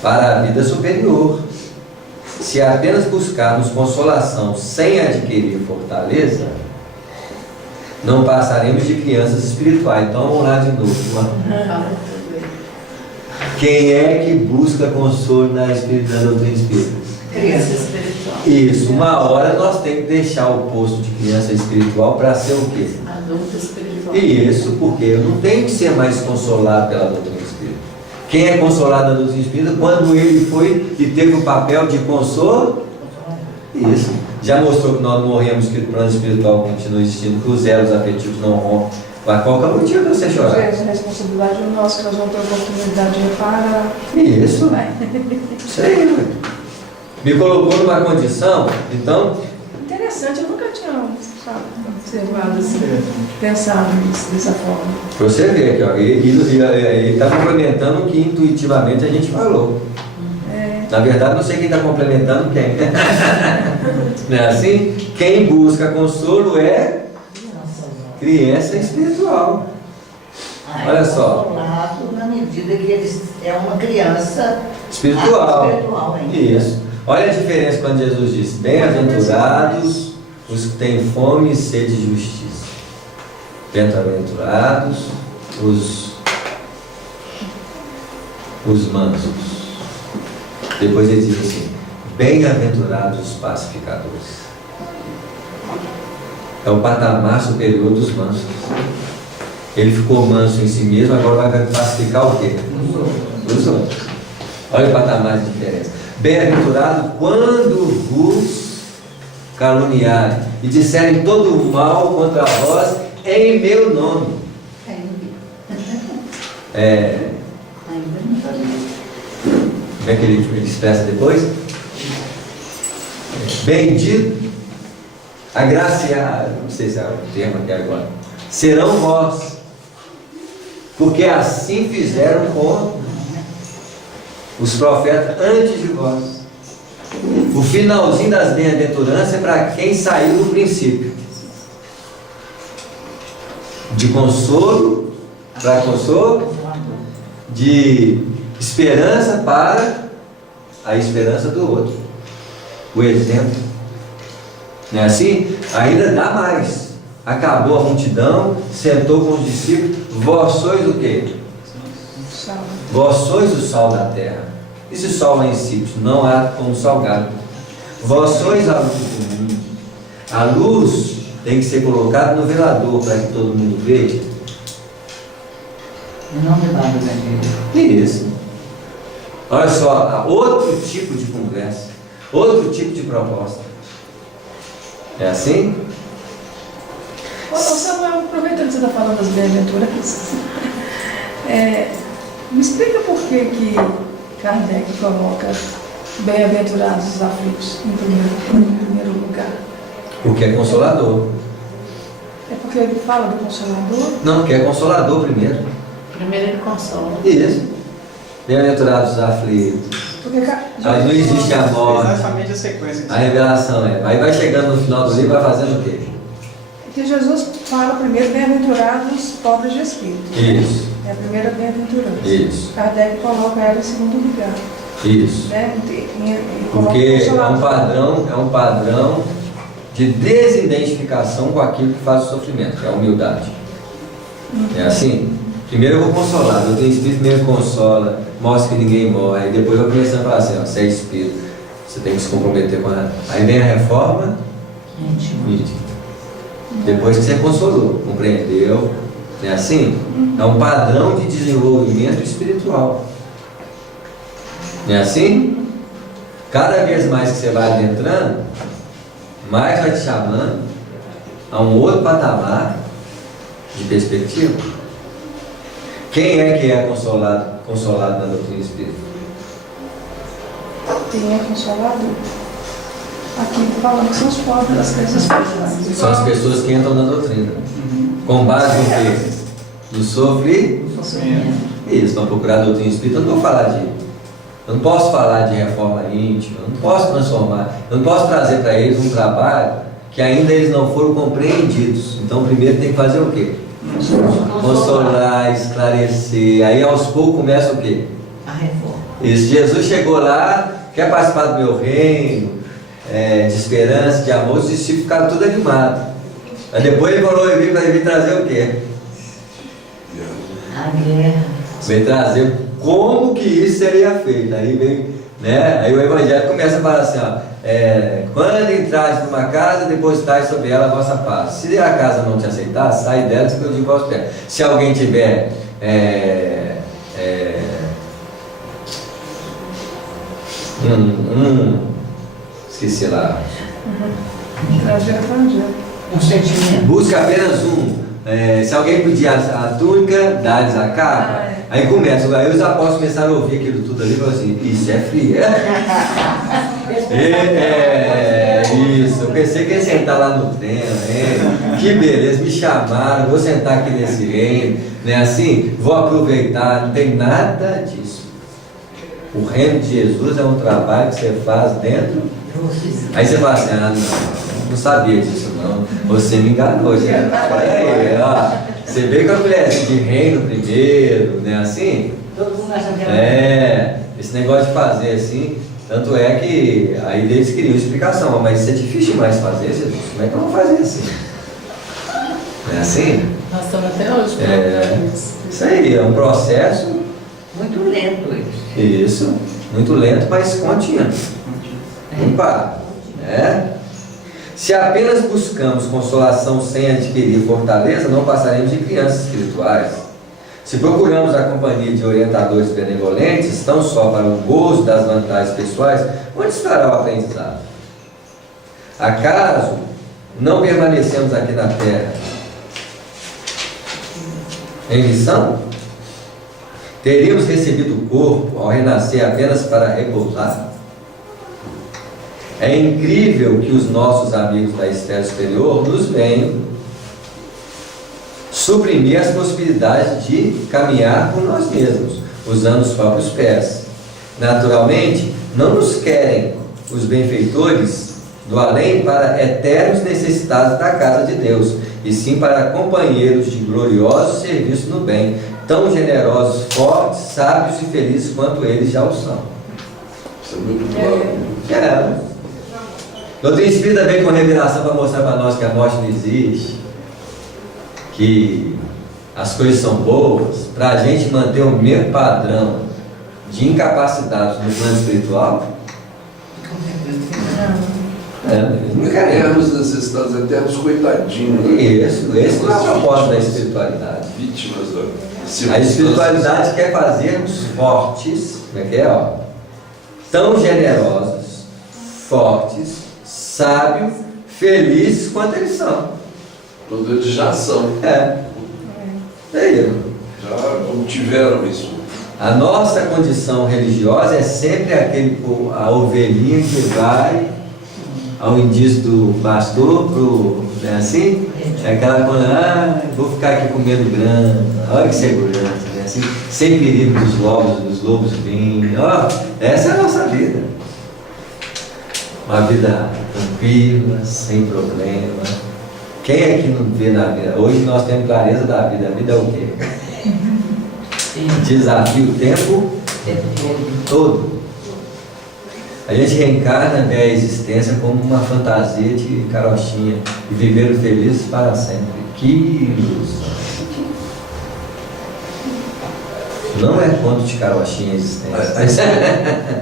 para a vida superior. Se apenas buscarmos consolação sem adquirir fortaleza, não passaremos de crianças espirituais. Então vamos lá de novo. Quem é que busca consolo na doutrina espírita? Criança espiritual. Isso, uma hora nós temos que deixar o posto de criança espiritual para ser o quê? Adulto espiritual. Isso, porque eu não tenho que ser mais consolado pela doutrina espírita. Quem é consolado na doutrina espírita, quando ele foi e teve o papel de consolo, isso. Já mostrou que nós morremos, que o plano espiritual continua existindo, que os elos afetivos não rompem. Mas qual que é o motivo de você chorar? A responsabilidade é nossa, que nós vamos ter a oportunidade de reparar. Isso. Isso aí, ué. Me colocou numa condição, então. Interessante, eu nunca tinha observado assim, pensado nisso, dessa forma. Pra você ver aqui, ó, ele está complementando o que intuitivamente a gente falou. Na verdade, não sei quem está complementando quem. Não é assim? Quem busca consolo é criança espiritual. Olha só. Consolado na medida que ele é uma criança Espiritual. ainda. Isso. Olha a diferença quando Jesus disse: bem-aventurados os que têm fome e sede de justiça. Bem-aventurados os mansos. Depois ele diz assim: bem-aventurados os pacificadores. É o patamar superior dos mansos. Ele ficou manso em si mesmo, agora vai pacificar o quê? Os outros. Olha o patamar de diferença. Bem-aventurado quando vos caluniarem e disserem todo o mal contra vós em meu nome. Ainda não falei. Como é que ele expressa depois? Bendito, agraciado, não sei se é o termo aqui agora, serão vós, porque assim fizeram com os profetas antes de vós. O finalzinho das bem-aventuranças é para quem saiu do princípio. De consolo, para consolo, de esperança para a esperança do outro. O exemplo. Não é assim? Ainda dá mais. Acabou a multidão, sentou com os discípulos. Vós sois o quê? Sal. Vós sois o sal da terra. E se o sal é insípido, não há como salgado. Vós sois a luz do mundo. A luz tem que ser colocada no velador para que todo mundo veja. E não levado daquele. Isso. Olha só, outro tipo de conversa, outro tipo de proposta. É assim? Ô Samuel, aproveitando que você está falando das bem-aventuranças, me explica por que Kardec coloca bem-aventurados os aflitos em primeiro lugar. Porque é consolador. É porque ele fala do Consolador? Não, porque é consolador primeiro. Primeiro ele consola. Isso. Bem-aventurados os aflitos. Porque Aí não existe a morte. Exatamente a sequência. A revelação é. Aí vai chegando no final do livro, vai fazendo o quê? Porque Jesus fala primeiro bem-aventurados pobres de espírito. Isso. É a primeira bem-aventurança. Isso. Kardec coloca ela em segundo lugar. Isso. Né? E coloca o Porque Consolador. é um padrão de de desidentificação com aquilo que faz o sofrimento, que é a humildade. É assim? Primeiro eu vou consolar, eu tenho espírito, primeiro consola, mostra que ninguém morre, depois eu vou começando a falar assim, ó, você é espírito, você tem que se comprometer com ela. Aí vem a reforma íntima. Depois que você consolou, compreendeu, não é assim? É um padrão de desenvolvimento espiritual. Não é assim? Cada vez mais que você vai adentrando, mais vai te chamando a um outro patamar de perspectiva. Quem é que é consolado na doutrina espírita? Quem é consolador? Aqui falando que são os pobres das coisas espirituais. São as pessoas que entram na doutrina. Com base em quê? No sofrimento. Eles estão procurando a doutrina espírita. Eu não vou falar de... Eu não posso falar de reforma íntima. Eu não posso transformar. Eu não posso trazer para eles um trabalho que ainda eles não foram compreendidos. Então primeiro tem que fazer o quê? Consolar, esclarecer. Aí aos poucos começa o quê? A reforma. Isso. Jesus chegou lá, quer participar do meu reino, de esperança, de amor, os discípulos ficaram tudo animados. Aí depois ele falou, ele veio trazer o quê? A guerra. Veio trazer como que isso seria feito. Aí veio, né? Aí o evangelho começa a falar assim, ó, quando entrares numa casa, depositai sobre ela a vossa paz. Se a casa não te aceitar, sai dela e esconde em vossos pés. Se alguém tiver esqueci lá. Um sentimento. Busca apenas um. Se alguém pedir a túnica, dá-lhes a capa. Aí começa, aí os apóstolos começaram a ouvir aquilo tudo ali e falaram assim, isso é frio. Isso, eu pensei que ia sentar lá no trem, que beleza, me chamaram, vou sentar aqui nesse reino, né? Assim, vou aproveitar, não tem nada disso. O reino de Jesus é um trabalho que você faz dentro. Aí você fala assim, não sabia disso não, você me enganou, gente. Olha aí, ó. Você veio com a mulher de reino primeiro, né? Assim? Todo mundo acha que é. Esse negócio de fazer assim, tanto é que aí eles queriam explicação, mas isso é difícil demais fazer, Jesus. Como é que vamos fazer assim? Não é assim? Nós estamos até hoje procurando isso. Isso aí, é um processo. Muito lento isso. Isso, muito lento, mas contínuo. Não para, né? Se apenas buscamos consolação sem adquirir fortaleza, não passaremos de crianças espirituais. Se procuramos a companhia de orientadores benevolentes, tão só para o gozo das vantagens pessoais, onde estará o aprendizado? Acaso não permanecemos aqui na terra em missão? Teríamos recebido o corpo ao renascer apenas para repousar? É incrível que os nossos amigos da esfera superior nos venham suprimir as possibilidades de caminhar por nós mesmos, usando os próprios pés. Naturalmente, não nos querem os benfeitores do além para eternos necessitados da casa de Deus, e sim para companheiros de glorioso serviço no bem, tão generosos, fortes, sábios e felizes quanto eles já o são. Isso é muito claro. Doutrina Espírita vem com revelação para mostrar para nós que a morte não existe, que as coisas são boas, para a gente manter o mesmo padrão de incapacidade no plano espiritual. Eternos necessitados, eternos coitadinhos. Né? Isso, esse é o propósito da espiritualidade. Vítimas A espiritualidade quer fazermos fortes, como é que é? Ó, tão generosos, fortes, sábios, felizes quanto eles são. Todos eles já são. Aí, Já obtiveram isso. a nossa condição religiosa é sempre a ovelhinha que vai ao indício do pastor, né, assim? É aquela coisa, vou ficar aqui comendo grana, olha que segurança, né, assim, sem perigo dos lobos virem. Essa é a nossa vida. Uma vida tranquila, sem problema. Quem é que não vê na vida? Hoje nós temos clareza da vida. A vida é o quê? Desafio o tempo todo. A gente reencarna, vê a existência como uma fantasia de carochinha e viver felizes para sempre. Que ilusão! Não é conto de carochinha a existência.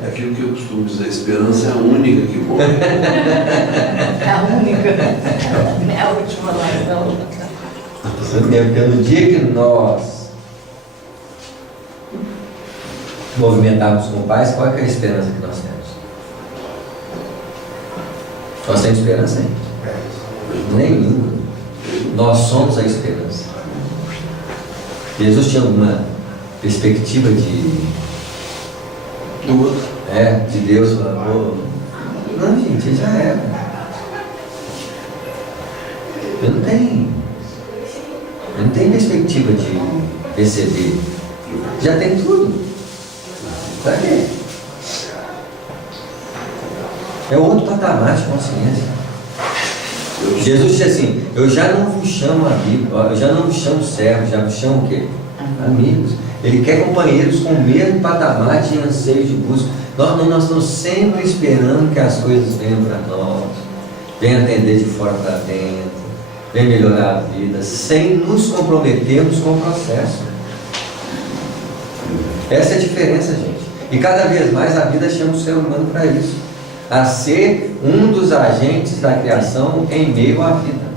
Aquilo que eu costumo dizer, a esperança é a única que morre. A única. É a última lição. Porque no dia que nós movimentarmos com paz, qual é a esperança que nós temos? Nós temos esperança aí? Nenhuma. Nós somos a esperança. Jesus tinha alguma perspectiva de Deus falando, não, gente, já era. Eu não tenho perspectiva de receber. Já tem tudo. Pra quê? É outro patamar de consciência. Jesus disse assim, eu já não vos chamo amigos, eu já não vos chamo servos, já vos chamo o quê? Amigos. Ele quer companheiros com o mesmo patamar de anseio de busca. Nós estamos sempre esperando que as coisas venham para nós, venham atender de fora para dentro, venham melhorar a vida, sem nos comprometermos com o processo. Essa é a diferença, gente. E cada vez mais a vida chama o ser humano para isso, a ser um dos agentes da criação em meio à vida.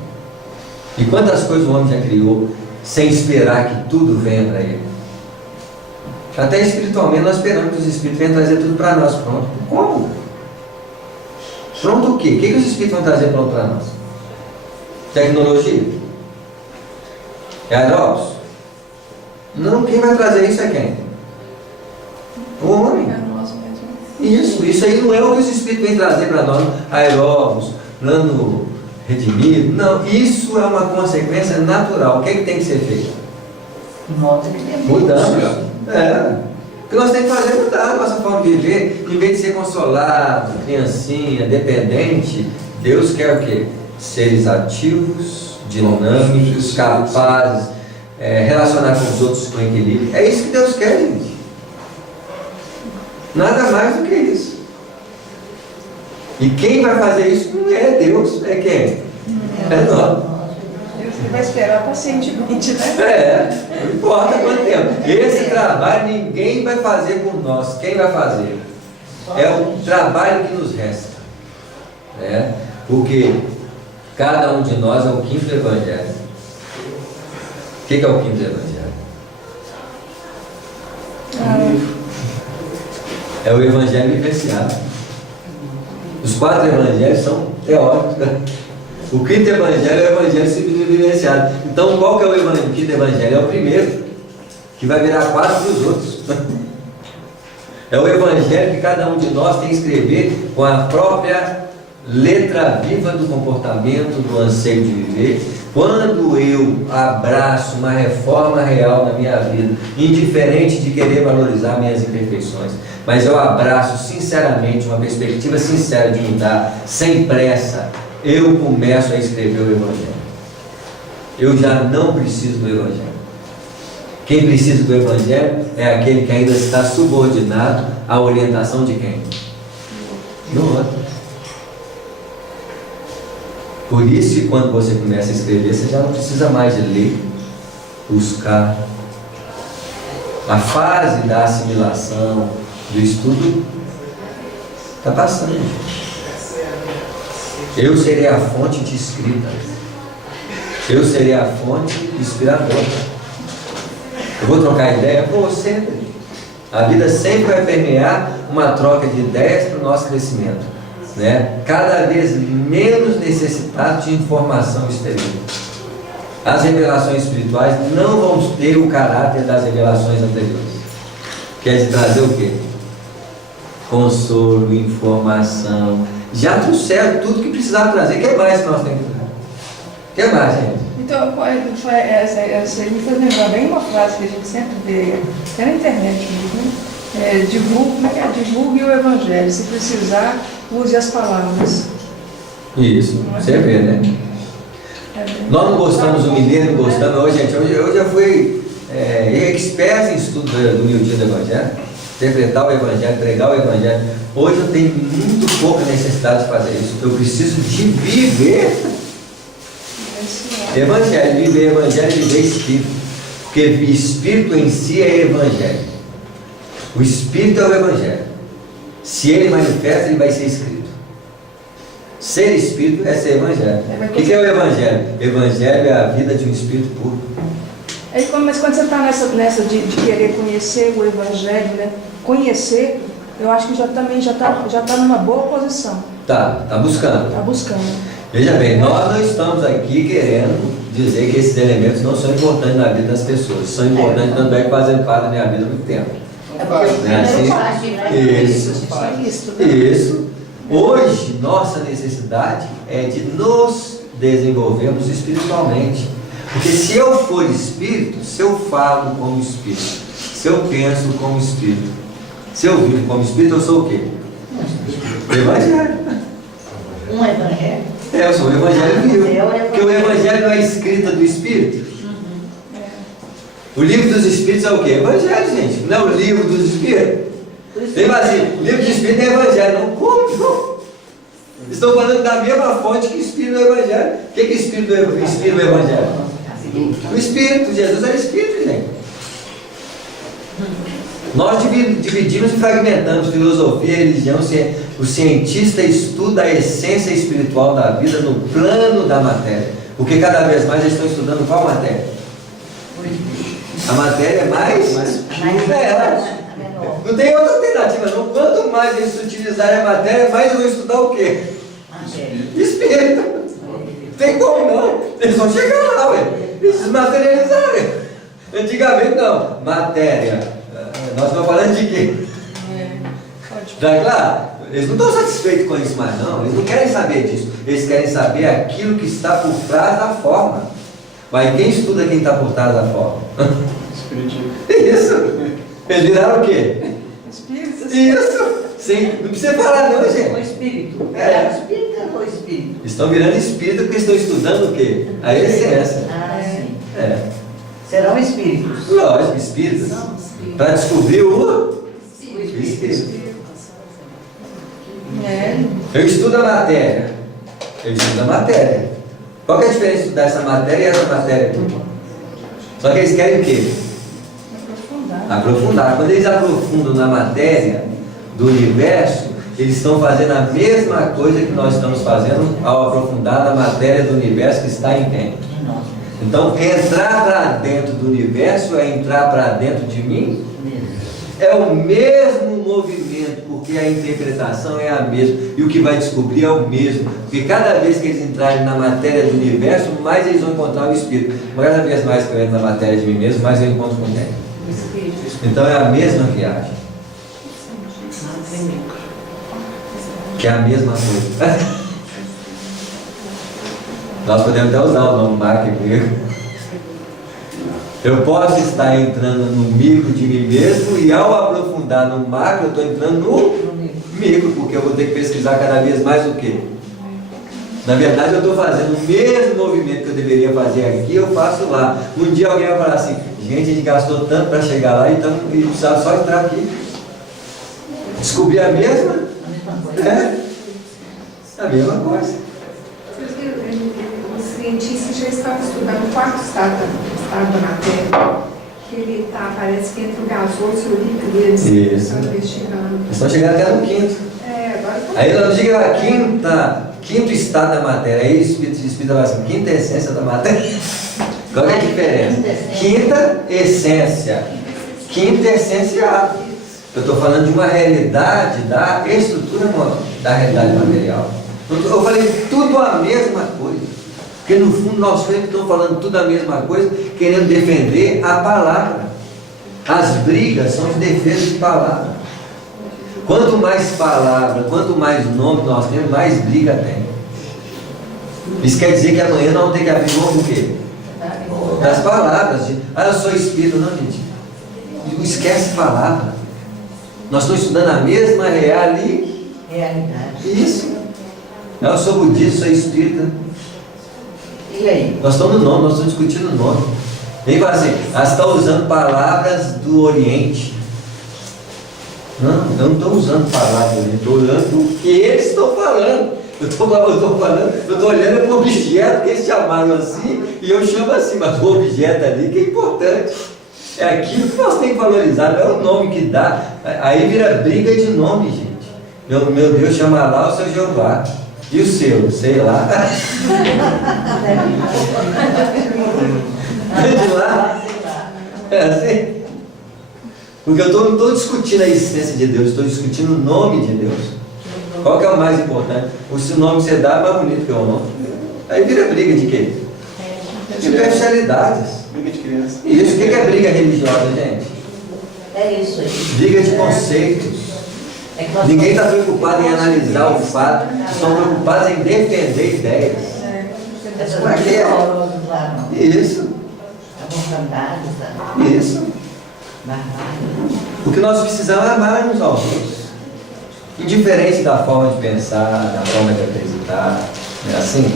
E quantas coisas o homem já criou sem esperar que tudo venha para ele? Até espiritualmente nós esperamos que os espíritos venham trazer tudo para nós. Pronto. Como? Pronto o quê? O que os espíritos vão trazer pronto para nós? Tecnologia? Aeróbus? Não, quem vai trazer isso é quem? O homem. Isso aí não é o que os espíritos vêm trazer para nós. Aeróbus, plano redimido. Não, isso é uma consequência natural. O que tem que ser feito? Mudamos. O que nós temos que fazer é mudar a nossa forma de viver. Em vez de ser consolado, criancinha, dependente, Deus quer o quê? Seres ativos, dinâmicos, capazes, relacionar com os outros com equilíbrio. É isso que Deus quer, gente. Nada mais do que isso. E quem vai fazer isso não é Deus, é quem? É nós. Ele vai esperar pacientemente, né? Não importa quanto tempo. Esse trabalho ninguém vai fazer por nós. Quem vai fazer? É o trabalho que nos resta. Porque cada um de nós é o quinto evangelho. O que é o quinto evangelho? É o evangelho vivenciado. Os 4 evangelhos são teóricos. O quinto evangelho é o evangelho vivenciado. Então, qual que é o quinto evangelho? É o primeiro, que vai virar 4 para os outros. É o evangelho que cada um de nós tem que escrever com a própria letra viva do comportamento, do anseio de viver. Quando eu abraço uma reforma real na minha vida, indiferente de querer valorizar minhas imperfeições, mas eu abraço sinceramente uma perspectiva sincera de mudar, sem pressa, eu começo a escrever o Evangelho. Eu já não preciso do Evangelho. Quem precisa do Evangelho é aquele que ainda está subordinado à orientação de quem? Do outro. Por isso que quando você começa a escrever, você já não precisa mais de ler, buscar. A fase da assimilação, do estudo, está passando. Eu serei a fonte de escrita. Eu serei a fonte inspiradora. Eu vou trocar ideia? Vou sempre. A vida sempre vai permear uma troca de ideias para o nosso crescimento, cada vez menos necessitado de informação exterior. As revelações espirituais não vão ter o caráter das revelações anteriores, que é de trazer o quê? Consolo, informação. Já trouxeram tudo que precisava trazer. O que mais que nós temos que trazer? O que mais, gente? Então, essa me faz lembrar bem uma frase que a gente sempre vê, é na internet mesmo, divulgue o Evangelho. Se precisar, use as palavras. Isso, você vê, Nós não gostamos do mineiro, não gostamos. Hoje, gente, eu já fui expert em estudo do Mil Dias do Evangelho. interpretar o Evangelho, pregar o Evangelho. Hoje eu tenho muito pouca necessidade de fazer isso. Eu preciso de viver Evangelho, viver Evangelho, viver Espírito. Porque Espírito em si é Evangelho. O Espírito é o Evangelho. Se ele manifesta, ele vai ser escrito. Ser Espírito é ser Evangelho. O que é o Evangelho? Evangelho é a vida de um Espírito puro. Mas quando você está nessa de querer conhecer o Evangelho, né? Conhecer, eu acho que já está numa boa posição. Tá buscando. Está buscando. Veja bem, nós não estamos aqui querendo dizer que esses elementos não são importantes na vida das pessoas. São importantes, tanto é que fazem parte da minha vida há muito tempo. É porque o Né? primeiro Assim, passo, né? isso. Isso. Hoje, nossa necessidade é de nos desenvolvermos espiritualmente. Porque se eu for espírito, se eu falo como espírito, se eu penso como espírito, se eu vivo como espírito, eu sou o quê? Evangelho. Um evangelho. Eu sou o Evangelho vivo. É o Evangelho. Porque o Evangelho não é escrita do Espírito. O livro dos Espíritos é o quê? Evangelho, gente. Não é o livro dos Espíritos. Tem vazio. O livro dos Espíritos é Evangelho. Não, como? Não. Estou falando da mesma fonte que o Espírito do Evangelho. O que é Espírito do Evangelho? O Espírito. Jesus era Espírito, gente. Nós dividimos e fragmentamos filosofia, religião. O cientista estuda a essência espiritual da vida no plano da matéria. Porque cada vez mais eles estão estudando qual matéria? A matéria é mais não tem outra alternativa, não. Quanto mais eles utilizarem a matéria, mais vão estudar o quê? Espírito. Não tem como não. Eles vão chegar lá, ué. Eles se materializarem. Antigamente não. Matéria. Nós estamos falando de quê? Tá claro? Eles não estão satisfeitos com isso mais não. Eles não querem saber disso. Eles querem saber aquilo que está por trás da forma. Mas quem estuda quem está por trás da forma? Isso. Eles viraram o quê? Espírito. Isso. Sim. Não precisa falar não, gente. O espírito. É. O espírito é o espírito. Estão virando espírito porque estão estudando o quê? A essência. Ah, sim. É. Serão espíritos. Lógico, espíritos. Para descobrir o espírito. Eu estudo a matéria. Eu estudo a matéria. Qual que é a diferença de estudar essa matéria e essa matéria aqui? Só que eles querem o quê? Aprofundar. Quando eles aprofundam na matéria do universo, eles estão fazendo a mesma coisa que nós estamos fazendo ao aprofundar na matéria do universo que está em quem? Então, entrar para dentro do universo é entrar para dentro de mim? É o mesmo movimento, porque a interpretação é a mesma. E o que vai descobrir é o mesmo. Porque cada vez que eles entrarem na matéria do universo, mais eles vão encontrar o Espírito. Cada vez mais que eu entro na matéria de mim mesmo, mais eu encontro com quem? Então é a mesma viagem. Que é a mesma coisa. Nós podemos até usar o nome macro grego. Eu posso estar entrando no micro de mim mesmo e ao aprofundar no macro, eu estou entrando no micro, porque eu vou ter que pesquisar cada vez mais o quê? Na verdade, eu estou fazendo o mesmo movimento que eu deveria fazer aqui, eu faço lá. Um dia alguém vai falar assim, gente, a gente gastou tanto para chegar lá e precisava só entrar aqui. Descobrir a mesma? É. A mesma coisa. Os cientistas já estavam estudando o quarto estado da matéria, que ele está, parece que entre o gasoso e o líquido, eles estão investigando. Eles estão chegando até no quinto. Agora está. Aí nós diga a quinto estado da matéria. Aí o Espírito fala assim, quinta essência da matéria. Qual é a diferença? Quinta essência. Quinta essencial. Eu estou falando de uma realidade da estrutura da realidade material. Eu falei tudo a mesma coisa. Porque no fundo nós sempre estamos falando tudo a mesma coisa, querendo defender a palavra. As brigas são de defesa de palavra. Quanto mais palavra, quanto mais nome nós temos, mais briga tem. Isso quer dizer que amanhã nós vamos ter que abrir mão do quê? Das palavras. Eu sou espírito. Não, gente. Esquece palavra. Nós estamos estudando a mesma realidade. Isso. Eu sou budista, sou espírita. E aí? Nós estamos no nome, nós estamos discutindo o nome. Ele fala assim, elas estão usando palavras do Oriente. Não, eu não estou usando palavras, eu estou olhando o que eles estão falando. Eu estou olhando para o objeto que eles chamaram assim, e eu chamo assim, mas o objeto ali que é importante. É aquilo que nós temos que valorizar, não é o nome que dá. Aí vira briga de nome, gente. Meu Deus chama lá o seu Jeová. E o seu? Sei lá. De lá. É assim? Porque eu não estou discutindo a essência de Deus, estou discutindo o nome de Deus. Qual que é o mais importante? O nome que você dá é mais bonito que o nome. Aí vira briga de quê? De personalidades. Briga de criança. Isso, o que é briga religiosa, gente? É isso aí. Briga de conceitos. É que nós Ninguém está preocupado em analisar o fato, estão preocupados em defender ideias. Essas Pra quê? horrorosas lá, não. Isso, Amontoadas, sabe? isso. Barbárie. O que nós precisamos é amar uns aos outros. Indiferente da forma de pensar, da forma de acreditar. É assim?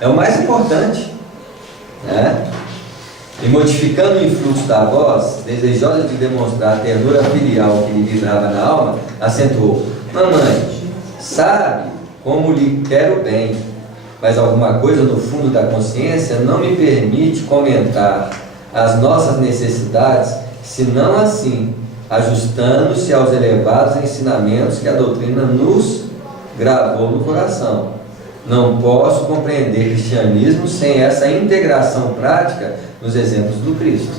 É o mais importante. Né? E modificando o influxo da voz, desejosa de demonstrar a ternura filial que lhe vibrava na alma, acentuou: mamãe, sabe como lhe quero bem, mas alguma coisa no fundo da consciência não me permite comentar as nossas necessidades, senão assim, ajustando-se aos elevados ensinamentos que a doutrina nos gravou no coração. Não posso compreender cristianismo sem essa integração prática nos exemplos do Cristo.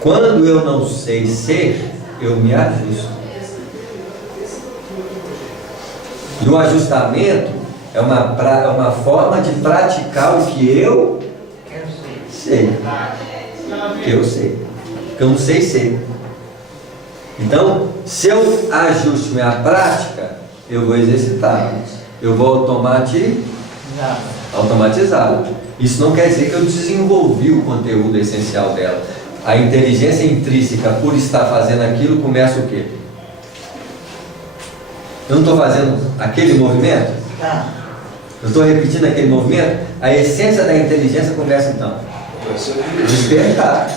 Quando eu não sei ser, eu me ajusto. E o ajustamento é uma forma de praticar o que eu sei. Que eu sei. Que eu não sei ser. Então, se eu ajusto minha prática, eu vou exercitar. Eu vou automatizá-lo. Isso não quer dizer que eu desenvolvi o conteúdo essencial dela. A inteligência intrínseca, por estar fazendo aquilo, começa o quê? Eu não estou fazendo aquele movimento? Eu estou repetindo aquele movimento? A essência da inteligência começa então. Despertar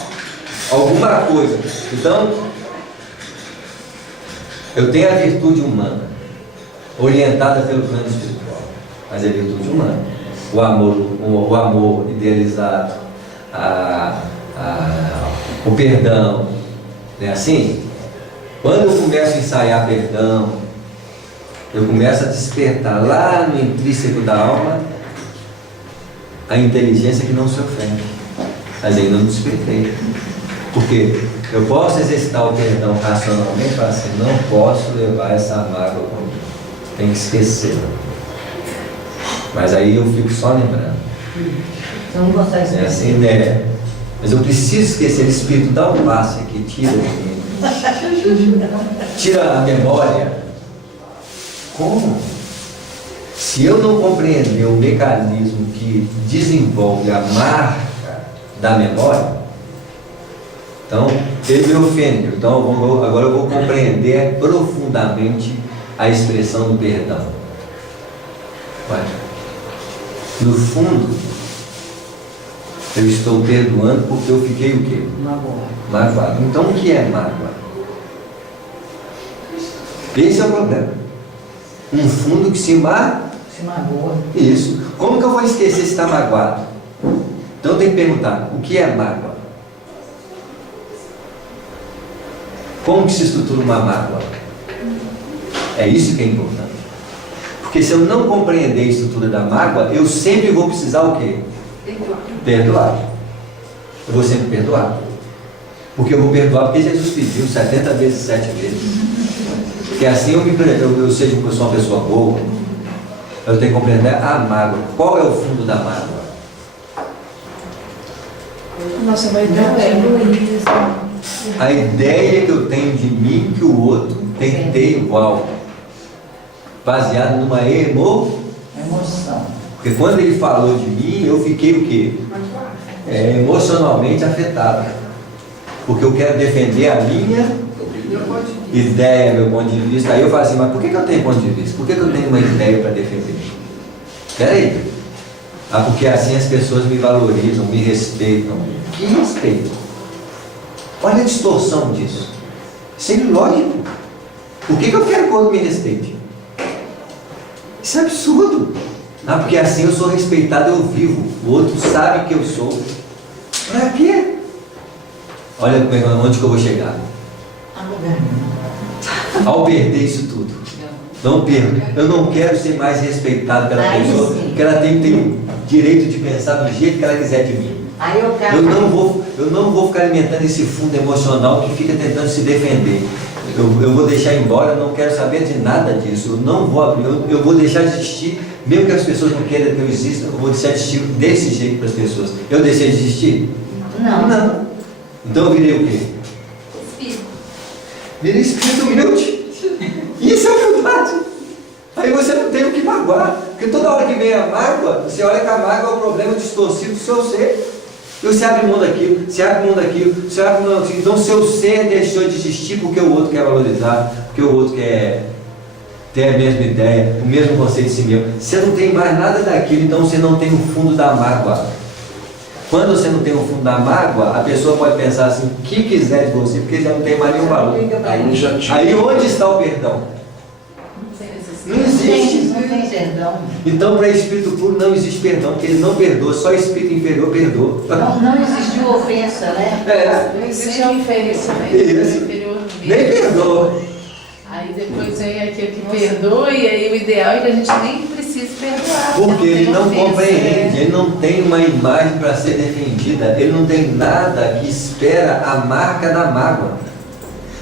alguma coisa. Então, eu tenho a virtude humana, orientada pelo plano espiritual, mas é virtude humana. O amor idealizado, o perdão, não é assim? Quando eu começo a ensaiar perdão, eu começo a despertar lá no intrínseco da alma a inteligência que não se ofende, mas ainda não despertei. Porque eu posso exercitar o perdão racionalmente, para assim, não posso levar essa mágoa comigo, tem que esquecer. Mas aí eu fico só lembrando. Você não consegue esquecer. É assim, né? Mas eu preciso esquecer. O Espírito dá um passe aqui, tira de mim. Tira a memória. Como? Se eu não compreender o mecanismo que desenvolve a marca da memória, então ele me ofendeu. Então agora eu vou compreender profundamente a expressão do perdão. Olha, no fundo, eu estou perdoando porque eu fiquei o quê? Magoado. Então o que é mágoa? Esse é o problema. Um fundo que se magoa. Isso. Como que eu vou esquecer se está magoado? Então eu tenho que perguntar, o que é mágoa? Como que se estrutura uma mágoa? É isso que é importante. Porque se eu não compreender a estrutura da mágoa, eu sempre vou precisar o quê? Perdoar. Eu vou sempre perdoar. Porque eu vou perdoar porque Jesus pediu 70 vezes, 7 vezes. Porque assim eu seja uma pessoa boa. Eu tenho que compreender a mágoa. Qual é o fundo da mágoa? Nossa, vai dar A ideia que eu tenho de mim que o outro tem que ter igual. Baseado numa emoção. Porque quando ele falou de mim, eu fiquei o quê? Emocionalmente afetado. Porque eu quero defender a minha ideia, meu ponto de vista. Aí eu falo assim, mas por que eu tenho ponto de vista? Por que eu tenho uma ideia para defender? Espera aí. Porque assim as pessoas me valorizam, me respeitam. Que respeito? Olha a distorção disso. Isso é ilógico. Por que eu quero que o outro me respeite? Isso é absurdo. Ah, porque assim eu sou respeitado, eu vivo. O outro sabe que eu sou. Para quê? Olha onde que eu vou chegar. Ao perder isso tudo. Não perco. Eu não quero ser mais respeitado pela pessoa, porque ela tem o direito de pensar do jeito que ela quiser de mim. Eu não vou ficar alimentando esse fundo emocional que fica tentando se defender. Eu vou deixar embora, eu não quero saber de nada disso. Eu não vou abrir, eu vou deixar de existir, mesmo que as pessoas não queiram que eu exista, eu vou deixar de existir desse jeito para as pessoas. Eu deixei de existir? Não. Então eu virei o quê? Espírito. Virei espírito humilde. Isso é humildade. Aí você não tem o que magoar. Porque toda hora que vem a mágoa, você olha que a mágoa é o problema distorcido do seu ser. E você abre mão daquilo, você abre mão daquilo, você abre mão daquilo. Então seu ser deixou de existir porque o outro quer valorizar, porque o outro quer ter a mesma ideia, o mesmo conceito de si mesmo. Você não tem mais nada daquilo, então você não tem o fundo da mágoa. Quando você não tem o fundo da mágoa, a pessoa pode pensar assim, o que quiser de você, porque já não tem mais nenhum valor. Aí onde está o perdão? Não existe. Não tem perdão. Então, para espírito puro não existe perdão, porque ele não perdoa, só espírito inferior perdoa. Não existiu ofensa, né? Não existe a ofensa, né? Isso. Inferior Nem perdoa. Aí depois vem aquele que perdoa, e aí o ideal é que a gente nem precise perdoar. Porque ele não ofensa, compreende, ele não tem uma imagem para ser defendida, ele não tem nada que espera a marca da mágoa.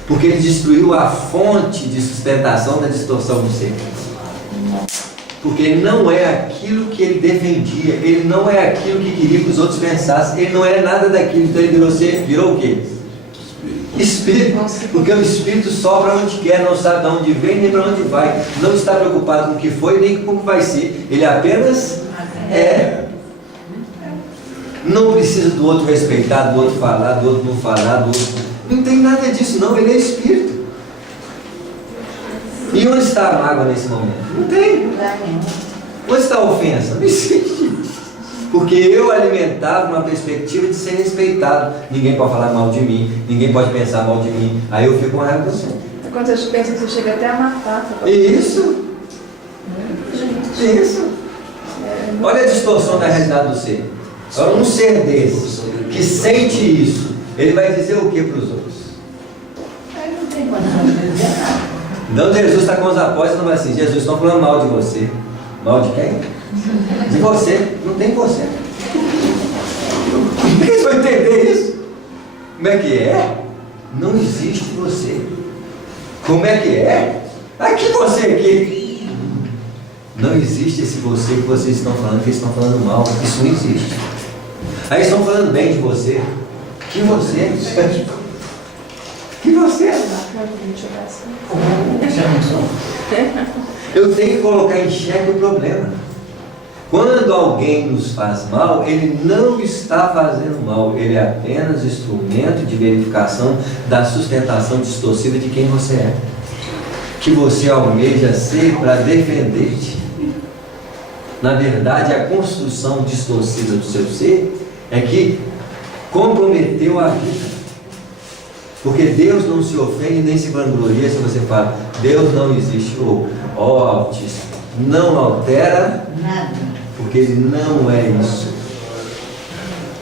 Porque ele destruiu a fonte de sustentação da distorção do ser. Porque ele não é aquilo que ele defendia, ele não é aquilo que queria que os outros pensassem, ele não é nada daquilo, então ele virou o quê? Espírito. Porque o espírito sobra onde quer, não sabe de onde vem nem para onde vai, não está preocupado com o que foi nem com o que vai ser, ele apenas é. Não precisa do outro respeitar, do outro falar, do outro não falar, do outro. Não tem nada disso, não, ele é espírito. E onde está a mágoa nesse momento? Não tem. Onde está a ofensa? Não existe. Porque eu alimentava uma perspectiva de ser respeitado. Ninguém pode falar mal de mim, ninguém pode pensar mal de mim. Aí eu fico com raiva do Senhor. Quando você pensa que você chega até a matar. Isso. Isso. Olha a distorção da realidade do ser. Olha um ser desse, que sente isso, ele vai dizer o que para os outros? Não tem condição de dizer nada. Então Jesus está com os apóstolos e não vai assim, Jesus, estão falando mal de você. Mal de quem? De você, não tem você. Como é que eles vão entender isso? Como é que é? Não existe você. Como é que é? Aqui você aqui. Não existe esse você que vocês estão falando, que eles estão falando mal. Isso não existe. Aí estão falando bem de você. Que você? Que você? Eu tenho que colocar em xeque o problema. Quando alguém nos faz mal, ele não está fazendo mal, ele é apenas instrumento de verificação da sustentação distorcida de quem você é, que você almeja ser para defender-te. Na verdade, a construção distorcida do seu ser é que comprometeu a vida. Porque Deus não se ofende nem se vangloria se você fala, Deus não existe, ou Altíssimo, não altera Nada. porque ele não é isso.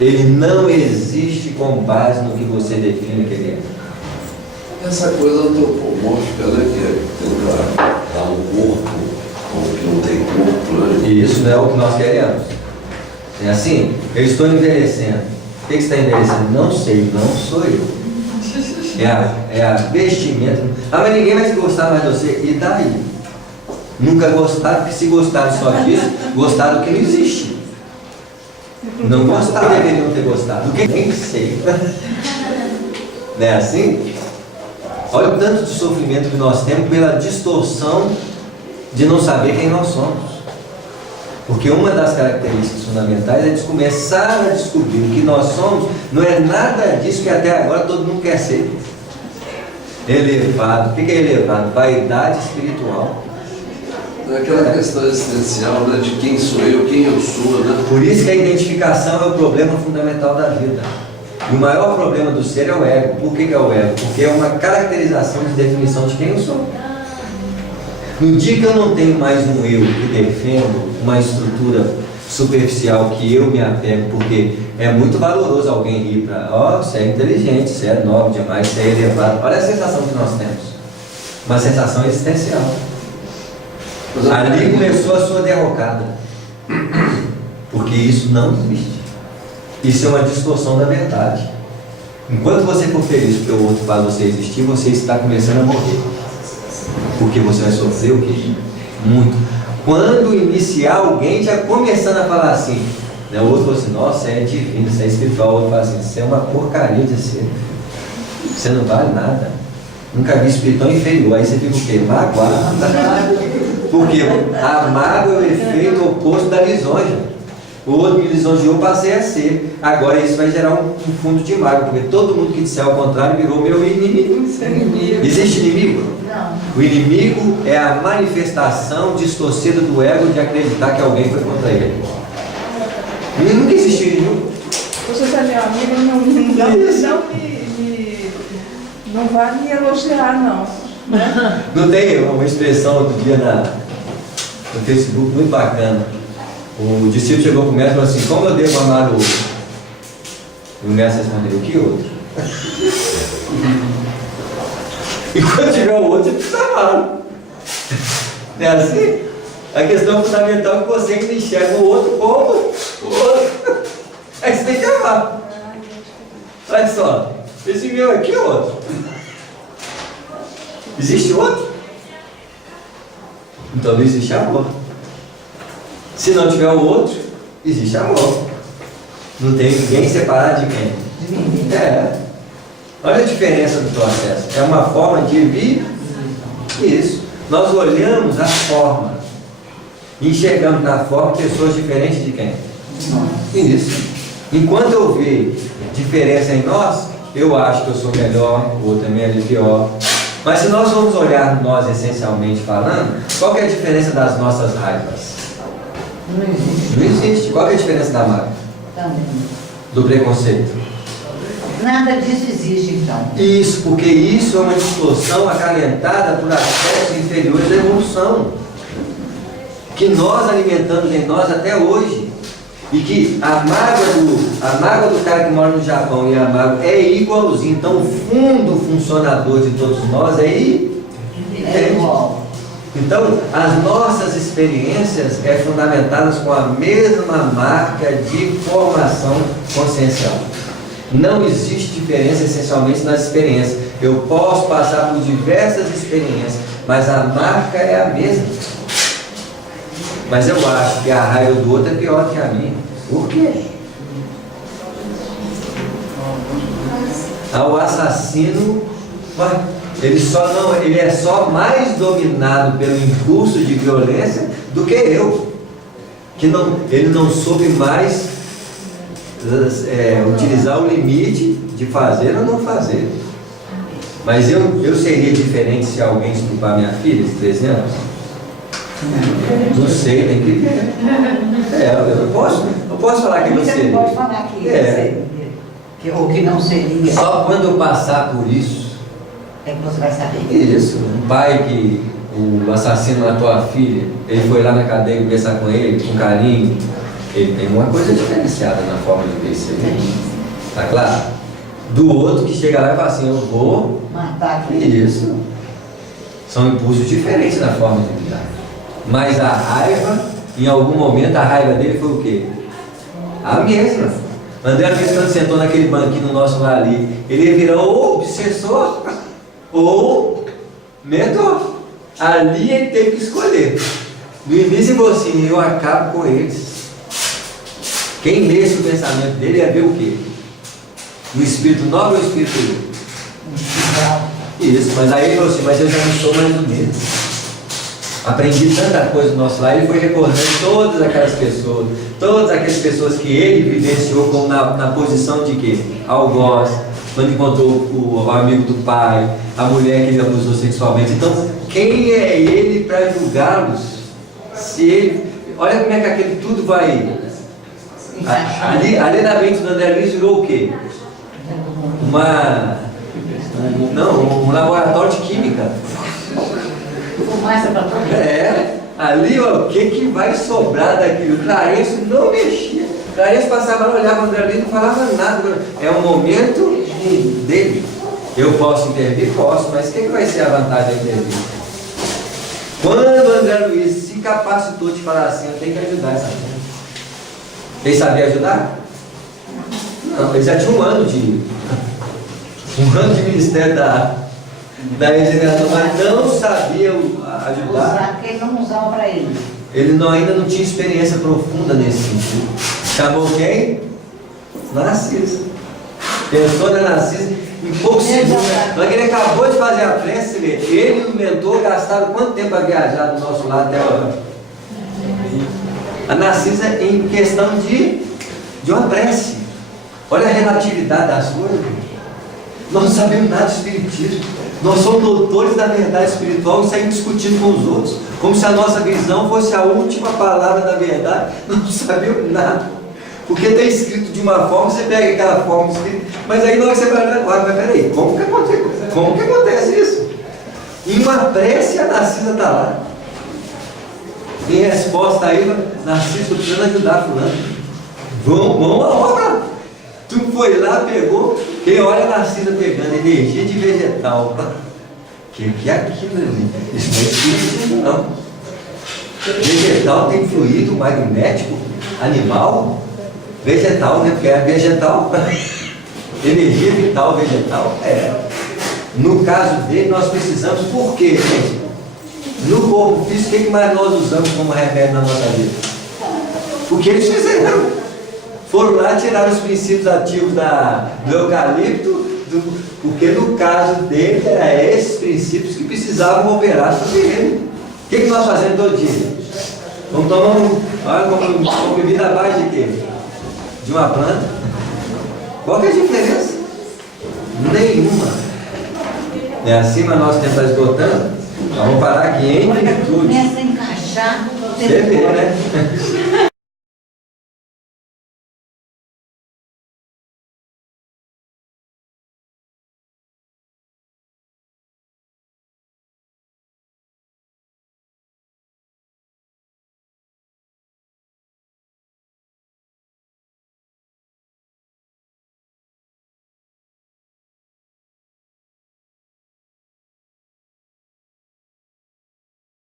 Ele não existe com base no que você define que ele é. Essa coisa antropomórfica, né, que é tentar dar um corpo ao que não tem corpo, né? E isso não é o que nós queremos. É assim, eu estou envelhecendo. O que você está envelhecendo? Não sei, não sou eu. É a vestimenta. Ah, mas ninguém vai gostar mais de você. E daí? Nunca gostaram, porque se gostaram só disso, gostaram do que não existe. Não gostaram, deveriam ter gostado. Do que nem sei. Não é assim? Olha o tanto de sofrimento que nós temos pela distorção de não saber quem nós somos. Porque uma das características fundamentais é de começar a descobrir o que nós somos, não é nada disso que até agora todo mundo quer ser. Elevado. O que é elevado? Vaidade espiritual. É aquela questão existencial, né, de quem sou eu, quem eu sou, né? Por isso que a identificação é o problema fundamental da vida. E o maior problema do ser é o ego. Por que é o ego? Porque é uma caracterização de definição de quem eu sou. No dia que eu não tenho mais um eu que defendo uma estrutura superficial que eu me apego, porque é muito valoroso alguém rir para, você é inteligente, você é nobre demais, você é elevado. Olha a sensação que nós temos. Uma sensação existencial. Ali começou a sua derrocada. Porque isso não existe. Isso é uma distorção da verdade. Enquanto você for feliz porque o outro faz você existir, você está começando a morrer. Porque você vai sofrer o quê? Muito. Quando iniciar alguém já começando a falar assim, né? O outro falou assim, nossa, você é divino, você é espiritual. O outro fala assim, você é uma porcaria de ser. Você não vale nada. Nunca vi espírito tão inferior. Aí você fica o quê? Magoado. Porque a mágoa é o efeito oposto da lisonja. O outro me lisonjeou, passei a ser. Agora isso vai gerar um fundo de mágoa, porque todo mundo que disser ao contrário virou meu inimigo. Existe inimigo? Não. O inimigo é a manifestação distorcida do ego de acreditar que alguém foi contra ele. E nunca existiu inimigo. Você é meu amigo, não vai me elogiar, não. Né? Não tem uma expressão outro dia no Facebook muito bacana. O discípulo chegou para o mestre e falou assim, como eu devo amar o outro? E o mestre respondeu, o que outro? E quando tiver o outro, você precisa amar. Não é assim? A questão fundamental é que você ainda enxerga o outro como o outro. Aí você tem que amar. Olha só, esse meu aqui é outro. Existe outro? Então não existe amor. Se não tiver o outro, existe amor. Não tem ninguém separado de quem? Olha a diferença do processo. É uma forma de vir. Isso. Nós olhamos a forma. Enxergamos na forma pessoas diferentes de quem? Isso. Enquanto eu ver diferença em nós, eu acho que eu sou melhor, o outro também é pior. Mas se nós vamos olhar nós essencialmente falando, qual que é a diferença das nossas raivas? Não existe. Não existe. Qual que é a diferença da mágoa? Também. Do preconceito? Nada disso existe, então. Isso, porque isso é uma distorção acalentada por aspectos inferiores da evolução, que nós alimentamos em nós até hoje. E que a mágoa do cara que mora no Japão e a mágoa é igualzinho. Então o fundo funcionador de todos nós é igual. Então as nossas experiências é fundamentadas com a mesma marca de formação consciencial. Não existe diferença essencialmente nas experiências. Eu posso passar por diversas experiências, mas a marca é a mesma. Mas eu acho que a raiva do outro é pior que a minha. Por quê? O assassino, ele é só mais dominado pelo impulso de violência do que eu. Ele não soube mais utilizar o limite de fazer ou não fazer. Mas eu seria diferente se alguém estuprar minha filha de 13 anos? Não sei, tem que ver. Eu não posso falar que Você você. não pode falar que ou que não seria. Só quando eu passar por isso. É que você vai saber. Isso. Um pai que o assassino matou a filha, ele foi lá na cadeia conversar com ele, com carinho. Ele tem uma coisa diferenciada na forma de ver isso aí. Tá claro? Do outro que chega lá e fala assim, eu vou Matar aqui. Isso. São impulsos diferentes na forma de lidar. Mas a raiva, em algum momento, a raiva dele foi o quê? A mesma. André Luiz, quando sentou naquele banquinho nosso lá ali, ele ia virar ou obsessor ou mentor. Ali ele teve que escolher. No início ele falou assim, eu acabo com eles. Quem lesse o pensamento dele ia ver o quê? O espírito nobre ou o espírito louco? Isso, mas aí ele falou assim, mas eu já não sou mais o mesmo. Aprendi tanta coisa do nosso lar, ele foi recordando todas aquelas pessoas que ele vivenciou como na posição de quê? Algoz, quando encontrou o amigo do pai, a mulher que ele abusou sexualmente. Então, quem é ele para julgá-los? Se ele. Olha como é que aquele tudo vai. Ali na mente do André Luiz virou o quê? um laboratório de química. Fumaça pra tudo. Ali ó, o que vai sobrar daquilo? O Clarence não mexia. O Clarence passava lá, olhava o André Luiz e não falava nada. É um momento dele. Eu posso intervir? Posso, mas o que vai ser a vantagem de intervir? Quando o André Luiz se capacitou de falar assim, eu tenho que ajudar essa gente. Ele sabia ajudar? Não, ele já tinha um ano de ministério da engenharia, mas não sabia ajudar. Usar, porque ele não usava para ele. Ele ainda não tinha experiência profunda nesse sentido. Chamou quem? Narciso. Pensou na Narciso em poucos segundos. Mas ele acabou de fazer a prece, ele e o mentor gastaram quanto tempo a viajar do nosso lado até agora? A Narcisa em questão de uma prece. Olha a relatividade das coisas. Nós não sabemos nada de espiritismo. Nós somos doutores da verdade espiritual e saímos discutindo com os outros, como se a nossa visão fosse a última palavra da verdade. Nós não sabemos nada. Porque está escrito de uma forma, você pega aquela forma escrita, mas aí na hora que você vai olhar, mas peraí, como que acontece isso? Em uma prece a Narcisa está lá. Em resposta a ele, Narciso, estou precisando ajudar fulano. Vamos à obra. Tu foi lá, pegou, quem olha a Narcisa pegando energia de vegetal. Que é aquilo ali? Isso não é espiritismo, não. Vegetal tem fluido magnético, animal, vegetal, né? Porque é vegetal, energia vital vegetal. No caso dele, nós precisamos, por quê, gente? No corpo físico, o que mais nós usamos como remédio na nossa vida? O que eles fizeram? Foram lá tirar os princípios ativos do eucalipto, porque no caso dele, era esses princípios que precisavam operar sobre ele. O que nós fazemos todo dia? Vamos tomar uma bebida à base de quê? De uma planta. Qual que é a diferença? Nenhuma. Acima nós temos que estar esgotando. Nós vamos parar aqui em virtude. Começa a encaixar. Você vê, né?